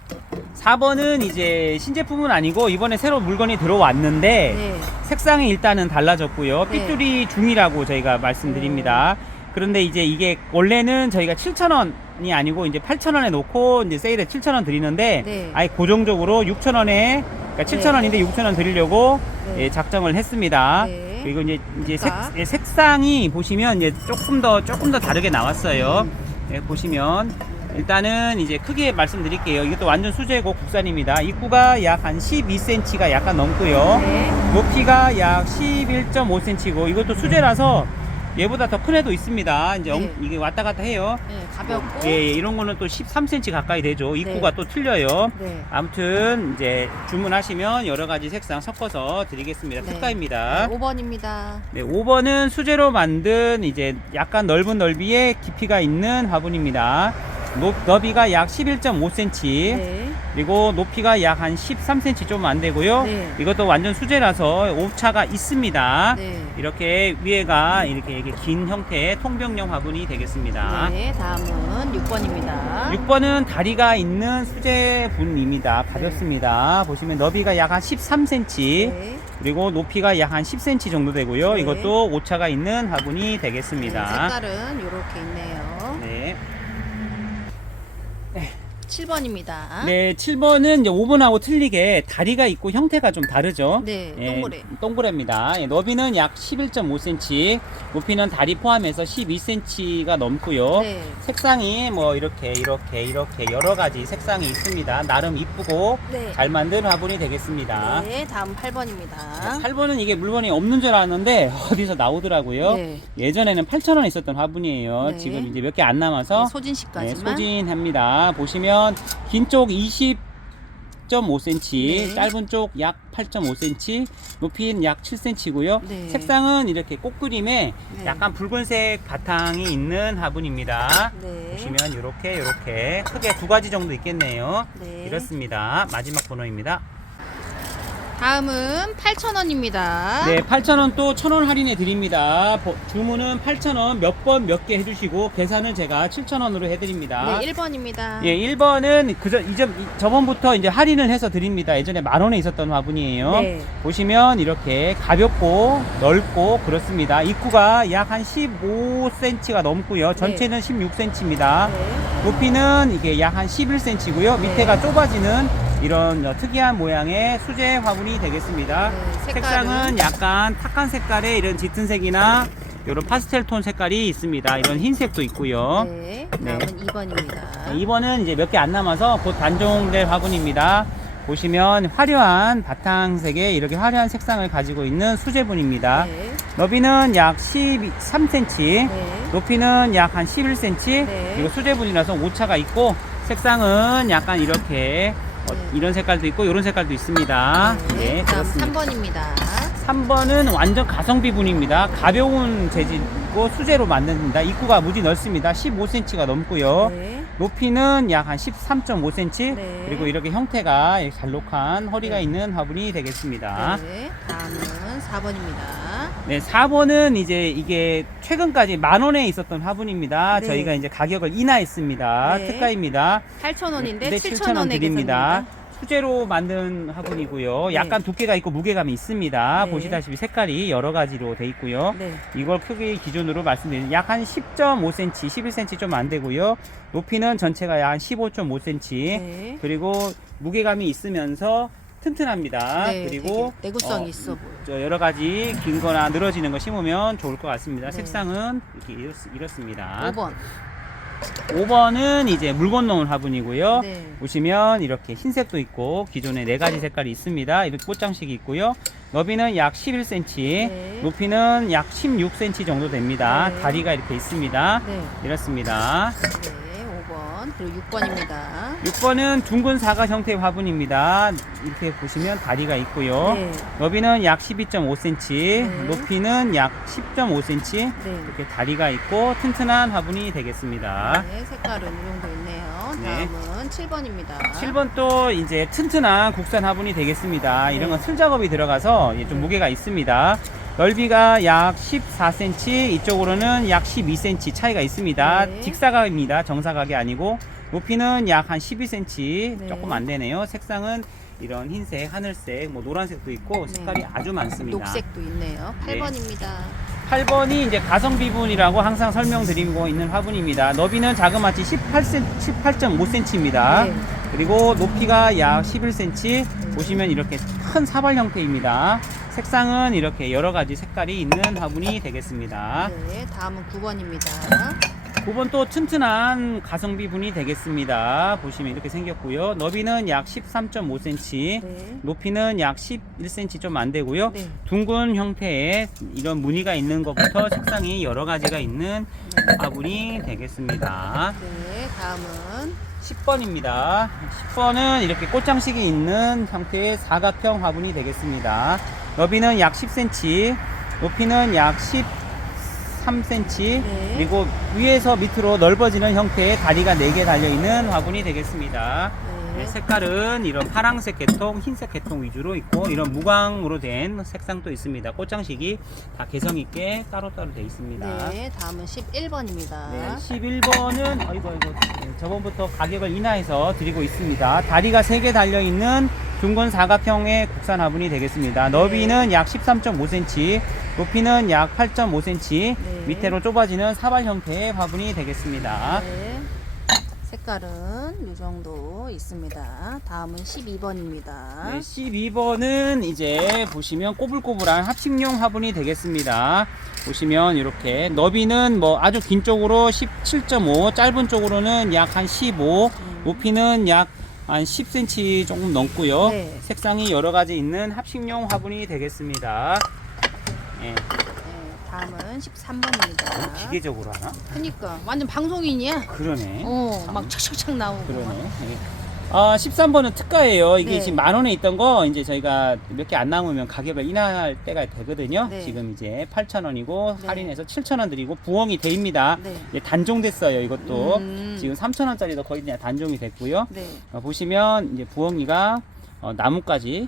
4번은 이제 신제품은 아니고 이번에 새로 물건이 들어왔는데 네. 색상이 일단은 달라졌고요. 네. 삐뚤이 중이라고 저희가 말씀드립니다. 그런데 이제 이게 원래는 저희가 7,000원이 아니고 이제 8,000원에 놓고 이제 세일에 7,000원 드리는데 네. 아예 고정적으로 6,000원에 그러니까 7,000원인데 6,000원 드리려고 네. 예, 작정을 했습니다. 네. 그리고 이제 그러니까. 색상이 보시면 이제 조금 더 다르게 나왔어요. 예, 보시면 일단은 이제 크게 말씀드릴게요. 이것도 완전 수제고 국산입니다. 입구가 약 한 12cm가 약간 넘고요. 네. 높이가 약 11.5cm고 이것도 수제라서 얘보다 더 큰 애도 있습니다. 이제 네. 이게 왔다 갔다 해요. 네, 가볍고. 예, 이런 거는 또 13cm 가까이 되죠. 입구가 네. 또 틀려요. 네. 아무튼 이제 주문하시면 여러 가지 색상 섞어서 드리겠습니다. 네. 특가입니다. 5번입니다. 네, 5번은 수제로 만든 이제 약간 넓은 넓이의 깊이가 있는 화분입니다. 너비가 약 11.5cm, 네. 그리고 높이가 약 한 13cm 좀 안 되고요. 네. 이것도 완전 수제라서 오차가 있습니다. 네. 이렇게 위에가 이렇게 긴 형태의 통병용 화분이 되겠습니다. 네, 다음은 6번입니다. 6번은 다리가 있는 수제분입니다. 가볍습니다. 보시면 너비가 약 한 13cm, 네. 그리고 높이가 약 한 10cm 정도 되고요. 네. 이것도 오차가 있는 화분이 네, 되겠습니다. 색깔은 이렇게 있네요. 네. 7번입니다. 네, 7번은 이제 5번하고 틀리게 다리가 있고 형태가 좀 다르죠. 네, 예, 동그래. 동그래입니다. 예, 너비는 약 11.5cm, 높이는 다리 포함해서 12cm가 넘고요. 네. 색상이 뭐 이렇게 여러 가지 색상이 있습니다. 나름 이쁘고 네. 잘 만든 화분이 되겠습니다. 네, 다음 8번입니다. 8번은 이게 물건이 없는 줄 알았는데 어디서 나오더라고요. 네. 예전에는 8,000원 있었던 화분이에요. 네. 지금 이제 몇 개 안 남아서 네, 소진씨까지만. 소진합니다. 보시면 긴 쪽 20.5cm, 네. 짧은 쪽 약 8.5cm, 높이는 약 7cm고요. 네. 색상은 이렇게 꽃그림에 네. 약간 붉은색 바탕이 있는 화분입니다. 네. 보시면 이렇게 크게 두 가지 정도 있겠네요. 네. 이렇습니다. 마지막 번호입니다. 다음은 8,000원입니다. 네, 8,000원 또 1,000원 할인해 드립니다. 주문은 8,000원 몇 번 몇 개 해주시고 계산은 제가 7,000원으로 해드립니다. 네, 1번입니다. 예, 1번은 저번부터 이제 할인을 해서 드립니다. 예전에 10,000원에 있었던 화분이에요. 네. 보시면 이렇게 가볍고 넓고 그렇습니다. 입구가 약 한 15cm가 넘고요. 전체는 16cm입니다. 네. 높이는 이게 약 한 11cm고요. 네. 밑에가 좁아지는 이런 특이한 모양의 수제 화분이 되겠습니다. 네, 색상은 약간 탁한 색깔의 이런 짙은 색이나 이런 파스텔 톤 색깔이 있습니다. 이런 흰색도 있고요. 네, 네. 다음은 2번입니다. 2번은 이제 몇 개 안 남아서 곧 단종될 화분입니다. 보시면 화려한 바탕색에 이렇게 화려한 색상을 가지고 있는 수제분입니다. 네. 너비는 약 13cm, 네. 높이는 약 한 11cm, 네. 그리고 수제분이라서 오차가 있고 색상은 약간 이렇게 이런 색깔도 있고 이런 색깔도 있습니다. 네, 다음 그렇습니다. 3번입니다. 3번은 완전 가성비분입니다. 가벼운 재질이고 수제로 만듭니다. 입구가 무지 넓습니다. 15cm가 넘고요. 네. 높이는 약 한 13.5cm, 네. 그리고 이렇게 형태가 잘록한 허리가 네. 있는 화분이 되겠습니다. 네, 다음은 4번입니다. 네, 4번은 이제 이게 최근까지 10,000원에 있었던 화분입니다. 네. 저희가 이제 가격을 인하했습니다. 네. 특가입니다. 8,000원인데 네, 7,000원에 7,000원 드립니다. 계산입니다. 수제로 만든 화분이고요. 네. 약간 두께가 있고 무게감이 있습니다. 네. 보시다시피 색깔이 여러 가지로 돼 있고요. 네. 이걸 크기 기준으로 말씀드리면 약 한 10.5cm, 11cm 좀 안 되고요. 높이는 전체가 약 한 15.5cm. 네. 그리고 무게감이 있으면서 튼튼합니다. 네, 그리고 되게 내구성이 있어 보여. 저 여러 가지 길거나 늘어지는 거 심으면 좋을 것 같습니다. 네. 색상은 이렇게 이렇습니다. 5번. 5번은 이제 물 건너온 화분이고요. 네. 보시면 이렇게 흰색도 있고 기존에 4가지 색깔이 있습니다. 이렇게 꽃장식이 있고요. 너비는 약 11cm, 네. 높이는 약 16cm 정도 됩니다. 네. 다리가 이렇게 있습니다. 네. 이렇습니다. 네, 5번. 그리고 6번입니다. 6번은 둥근 사각 형태의 화분입니다. 이렇게 보시면 다리가 있고요. 네. 너비는 약 12.5cm, 네. 높이는 약 10.5cm, 네. 이렇게 다리가 있고 튼튼한 화분이 되겠습니다. 네, 색깔은 이 정도 있네요. 네. 다음은 7번입니다. 7번 또 이제 튼튼한 국산 화분이 되겠습니다. 네. 이런 건 틀 작업이 들어가서 좀 무게가 있습니다. 넓이가 약 14cm, 이쪽으로는 약 12cm 차이가 있습니다. 네. 직사각입니다. 정사각이 아니고 높이는 약 한 12cm, 네. 조금 안 되네요. 색상은 이런 흰색, 하늘색, 뭐 노란색도 있고 색깔이 네. 아주 많습니다. 녹색도 있네요. 네. 8번입니다. 8번이 이제 가성비분이라고 항상 설명드리고 있는 화분입니다. 너비는 자그마치 18.5cm입니다. 네. 그리고 높이가 약 11cm. 보시면 이렇게 큰 사발 형태입니다. 색상은 이렇게 여러 가지 색깔이 있는 화분이 되겠습니다. 네, 다음은 9번입니다. 9번 또 튼튼한 가성비분이 되겠습니다. 보시면 이렇게 생겼고요. 너비는 약 13.5cm, 네. 높이는 약 11cm 좀 안 되고요. 네. 둥근 형태의 이런 무늬가 있는 것부터 색상이 여러 가지가 있는 화분이 되겠습니다. 네, 다음은 10번입니다. 10번은 이렇게 꽃장식이 있는 형태의 사각형 화분이 되겠습니다. 너비는 약 10cm, 높이는 약 13cm, 네. 그리고 위에서 밑으로 넓어지는 형태의 다리가 4개 달려있는 화분이 되겠습니다. 네. 색깔은 이런 파란색 계통, 흰색 계통 위주로 있고 이런 무광으로 된 색상도 있습니다. 꽃장식이 다 개성있게 따로따로 되어 있습니다. 네, 다음은 11번입니다. 네, 11번은 저번부터 가격을 인하해서 드리고 있습니다. 다리가 3개 달려있는 둥근 사각형의 국산 화분이 되겠습니다. 너비는 약 13.5cm, 높이는 약 8.5cm, 네. 밑으로 좁아지는 사발 형태의 화분이 되겠습니다. 네. 색깔은 이 정도 있습니다. 다음은 12번입니다. 네, 12번은 이제 보시면 꼬불꼬불한 합식용 화분이 되겠습니다. 보시면 이렇게 너비는 뭐 아주 긴 쪽으로 17.5, 짧은 쪽으로는 약 한 15, 높이는 약 한 10cm 조금 넘고요. 네. 색상이 여러 가지 있는 합식용 화분이 되겠습니다. 예, 네, 다음은 13번입니다. 기계적으로 하나? 그니까 완전 방송인이야. 그러네. 막 착착착 나오고. 그러네. 예. 13번은 특가예요. 이게 네. 지금 10,000원에 있던 거 이제 저희가 몇 개 안 남으면 가격을 인하할 때가 되거든요. 네. 지금 이제 8,000원이고 네. 할인해서 7,000원 드리고 부엉이 돼입니다. 네. 이제 단종됐어요. 이것도 음. 지금 3,000원짜리도 거의 그냥 단종이 됐고요. 네. 보시면 이제 부엉이가 나뭇가지에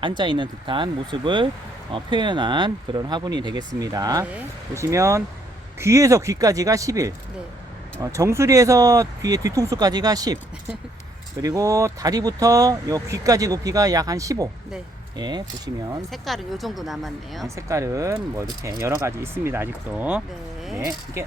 앉아 있는 듯한 모습을 표현한 그런 화분이 되겠습니다. 네. 보시면 귀에서 귀까지가 11, 네. 정수리에서 뒤에 뒤통수까지가 10. 그리고 다리부터 요 귀까지 높이가 약 한 15. 네. 예, 보시면 색깔은 이 정도 남았네요. 색깔은 뭐 이렇게 여러 가지 있습니다. 아직도. 네. 네, 이게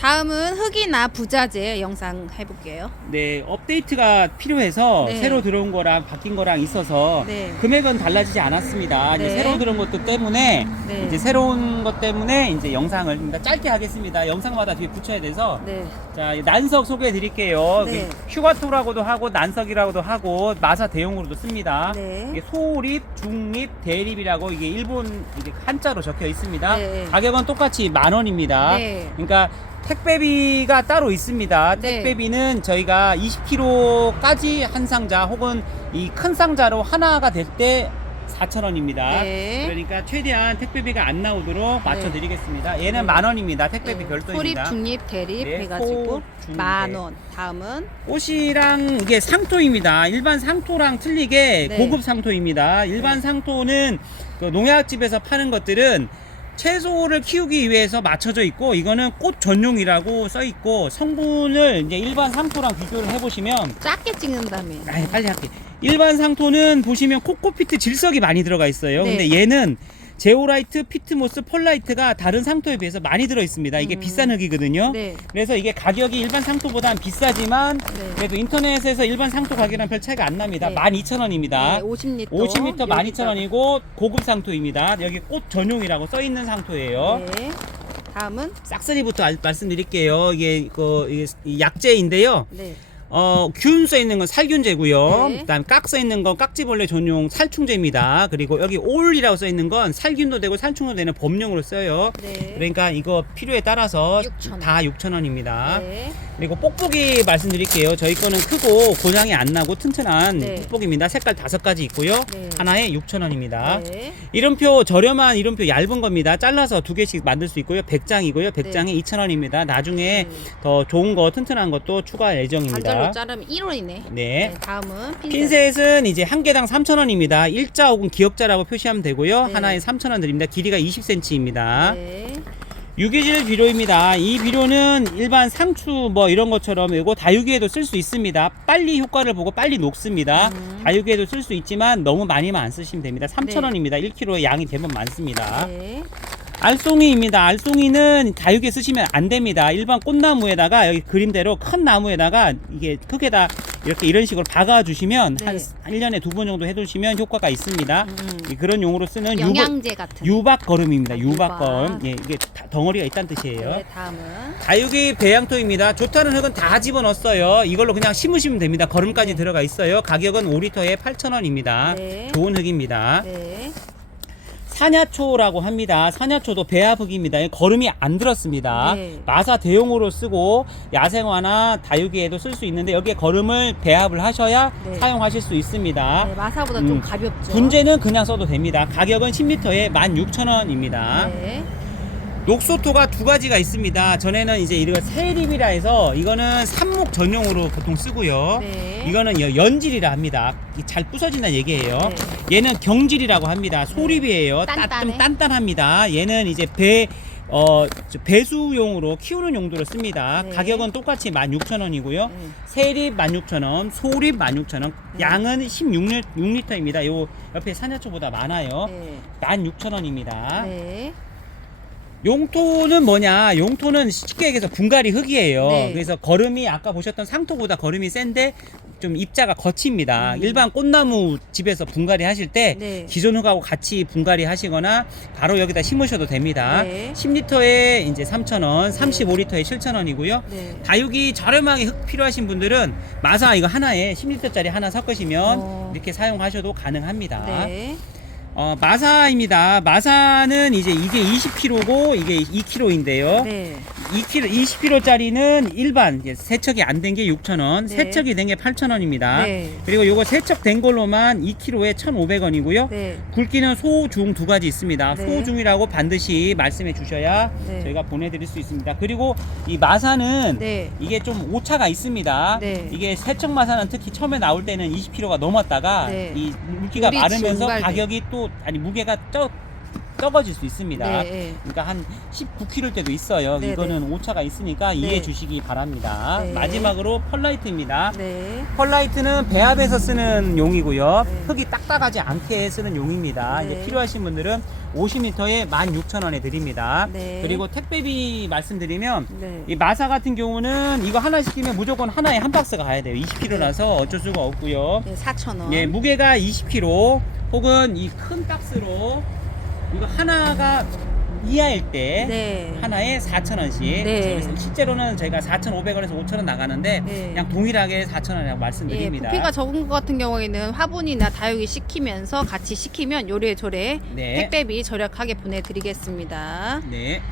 다음은 흙이나 부자재 영상 해볼게요. 네, 업데이트가 필요해서 네. 새로 들어온 거랑 바뀐 거랑 있어서 네. 금액은 달라지지 않았습니다. 이제 네. 새로 들어온 것도 때문에 네. 이제 새로운 것 때문에 이제 영상을 좀 짧게 하겠습니다. 영상마다 뒤에 붙여야 돼서 네. 자, 난석 소개해 드릴게요. 네. 휴가토라고도 하고 난석이라고도 하고 마사 대용으로도 씁니다. 네. 이게 소립, 중립, 대립이라고 이게 일본 이게 한자로 적혀 있습니다. 네. 가격은 똑같이 10,000원입니다. 네. 그러니까 택배비가 따로 있습니다. 네. 택배비는 저희가 20kg까지 한 상자 혹은 이 큰 상자로 하나가 될 때 4,000원입니다. 네. 그러니까 최대한 택배비가 안 나오도록 맞춰드리겠습니다. 얘는 10,000원입니다. 택배비 네. 별도입니다. 소립, 중립, 대립 네, 해가지고 소립, 중립, 10,000원. 다음은 꽃이랑 이게 상토입니다. 일반 상토랑 틀리게 네. 고급 상토입니다. 일반 상토는 그 농약집에서 파는 것들은 채소를 키우기 위해서 맞춰져 있고, 이거는 꽃 전용이라고 써 있고, 성분을 이제 일반 상토랑 비교를 해보시면, 작게 찍는다며. 아이, 빨리 할게. 일반 상토는 보시면 코코피트 질석이 많이 들어가 있어요. 네. 근데 얘는 제오라이트, 피트모스, 펄라이트가 다른 상토에 비해서 많이 들어 있습니다. 이게 비싼 흙이거든요. 네. 그래서 이게 가격이 일반 상토보다는 비싸지만 네. 그래도 인터넷에서 일반 상토 가격이랑 별 차이가 안 납니다. 네. 12,000원입니다. 네, 50리터. 50m 12,000원이고 고급 상토입니다. 여기 꽃 전용이라고 써 있는 상토예요. 네. 다음은 싹쓸이부터 말씀드릴게요. 이게 이 약재인데요. 네. 균 써 있는 건 살균제고요. 네. 그다음 깍 써 있는 건 깍지벌레 전용 살충제입니다. 그리고 여기 올이라고 써 있는 건 살균도 되고 살충도 되는 범용으로 써요. 네. 그러니까 이거 필요에 따라서 6,000원. 다 6,000원입니다. 네. 그리고 뽁뽁이 말씀드릴게요. 저희 거는 크고 고장이 안 나고 튼튼한 네. 뽁뽁입니다. 색깔 5가지 있고요. 네. 하나에 6,000원입니다. 네. 이름표 저렴한 이름표 얇은 겁니다. 잘라서 2개씩 만들 수 있고요. 100장이고요. 100장에 2,000원입니다. 나중에 더 좋은 거 튼튼한 것도 추가 예정입니다. 반절로 자르면 1원이네. 네. 네. 다음은 핀셋. 핀셋은 이제 한 개당 3,000원입니다. 일자 혹은 기역자라고 표시하면 되고요. 네. 하나에 3,000원 드립니다. 길이가 20cm입니다. 네. 유기질 비료입니다. 이 비료는 일반 상추 뭐 이런 것처럼 이거 다육이에도 쓸 수 있습니다. 빨리 효과를 보고 빨리 녹습니다. 다육이에도 쓸 수 있지만 너무 많이만 안 쓰시면 됩니다. 3,000원입니다. 1kg에 양이 대부분 많습니다. 네. 알송이입니다. 알송이는 다육이에 쓰시면 안 됩니다. 일반 꽃나무에다가 여기 그림대로 큰 나무에다가 이게 크게다 이렇게 이런 식으로 박아 주시면 네. 한 1년에 2번 정도 해두시면 효과가 있습니다. 그런 용으로 쓰는 영양제 같은. 유박 거름입니다. 아, 유박 거름. 유박. 예, 이게 덩어리가 있다는 뜻이에요. 네. 다음은 다육이 배양토입니다. 좋다는 흙은 다 집어넣었어요. 이걸로 그냥 심으시면 됩니다. 거름까지 네. 들어가 들어가 있어요. 가격은 5리터에 8,000원입니다. 네. 좋은 흙입니다. 네. 사냐초라고 합니다. 사냐초도 배합흙입니다. 거름이 안 들었습니다. 네. 마사 대용으로 쓰고 야생화나 다육이에도 쓸 수 있는데 여기에 거름을 배합을 하셔야 네. 사용하실 수 있습니다. 네. 마사보다 좀 가볍죠. 분재는 그냥 써도 됩니다. 가격은 10리터에 16,000원입니다. 네. 녹소토가 2가지가 있습니다. 전에는 이제 이거 세립이라 해서 이거는 삽목 전용으로 보통 쓰고요. 네. 이거는 연질이라 합니다. 잘 부서진다는 얘기예요. 네. 얘는 경질이라고 합니다. 소립이에요. 단단해. 좀 단단합니다. 얘는 이제 배수용으로 키우는 용도로 씁니다. 네. 가격은 똑같이 16,000원이고요. 네. 세립 16,000원, 소립 16,000원, 양은 16리터입니다. 요 옆에 사냐초보다 많아요. 네. 16,000원입니다. 네. 용토는 뭐냐? 용토는 쉽게 얘기해서 분갈이 흙이에요. 네. 그래서 거름이 아까 보셨던 상토보다 거름이 센데 좀 입자가 거칩니다. 일반 꽃나무 집에서 분갈이 하실 때 네. 기존 흙하고 같이 분갈이 하시거나 바로 여기다 심으셔도 됩니다. 네. 10리터에 이제 3,000원, 35리터에 7,000원이고요. 네. 다육이 저렴하게 흙 필요하신 분들은 마사 이거 하나에 10리터짜리 하나 섞으시면 이렇게 사용하셔도 가능합니다. 네. 마사입니다. 마사는 이제 이게 20kg고 이게 2kg인데요. 네. 20kg짜리는 일반 세척이 안 된 게 6,000원, 네. 세척이 된 게 8,000원입니다. 네. 그리고 요거 세척된 걸로만 2kg에 1,500원이고요. 네. 굵기는 소, 중 2가지 있습니다. 네. 소, 중이라고 반드시 말씀해 주셔야 네. 저희가 보내드릴 수 있습니다. 그리고 이 마사는 네. 이게 좀 오차가 있습니다. 네. 이게 세척 마사는 특히 처음에 나올 때는 20kg가 넘었다가 네. 이 물기가 물이 마르면서 증발돼. 가격이 또 무게가 적어질 수 있습니다. 네. 그러니까 한 19kg 때도 있어요. 네, 이거는 오차가 있으니까 이해해 네. 주시기 바랍니다. 네. 마지막으로 펄라이트입니다. 네. 펄라이트는 배합에서 쓰는 용이고요. 네. 흙이 딱딱하지 않게 쓰는 용입니다. 네. 이제 필요하신 분들은 50m에 16,000원에 드립니다. 네. 그리고 택배비 말씀드리면 네. 이 마사 같은 경우는 이거 하나 시키면 무조건 하나에 한 박스가 가야 돼요. 20kg라서 어쩔 수가 없고요. 네. 4,000원. 예, 무게가 20kg 혹은 이 큰 박스로 이거 하나가 이하일 때 네. 하나에 4,000원씩. 네. 실제로는 저희가 4,500원에서 5,000원 나가는데 네. 그냥 동일하게 4,000원이라고 예, 말씀드립니다. 부피가 적은 것 같은 경우에는 화분이나 다육이 시키면서 같이 시키면 요래조래 네. 택배비 절약하게 보내드리겠습니다. 네.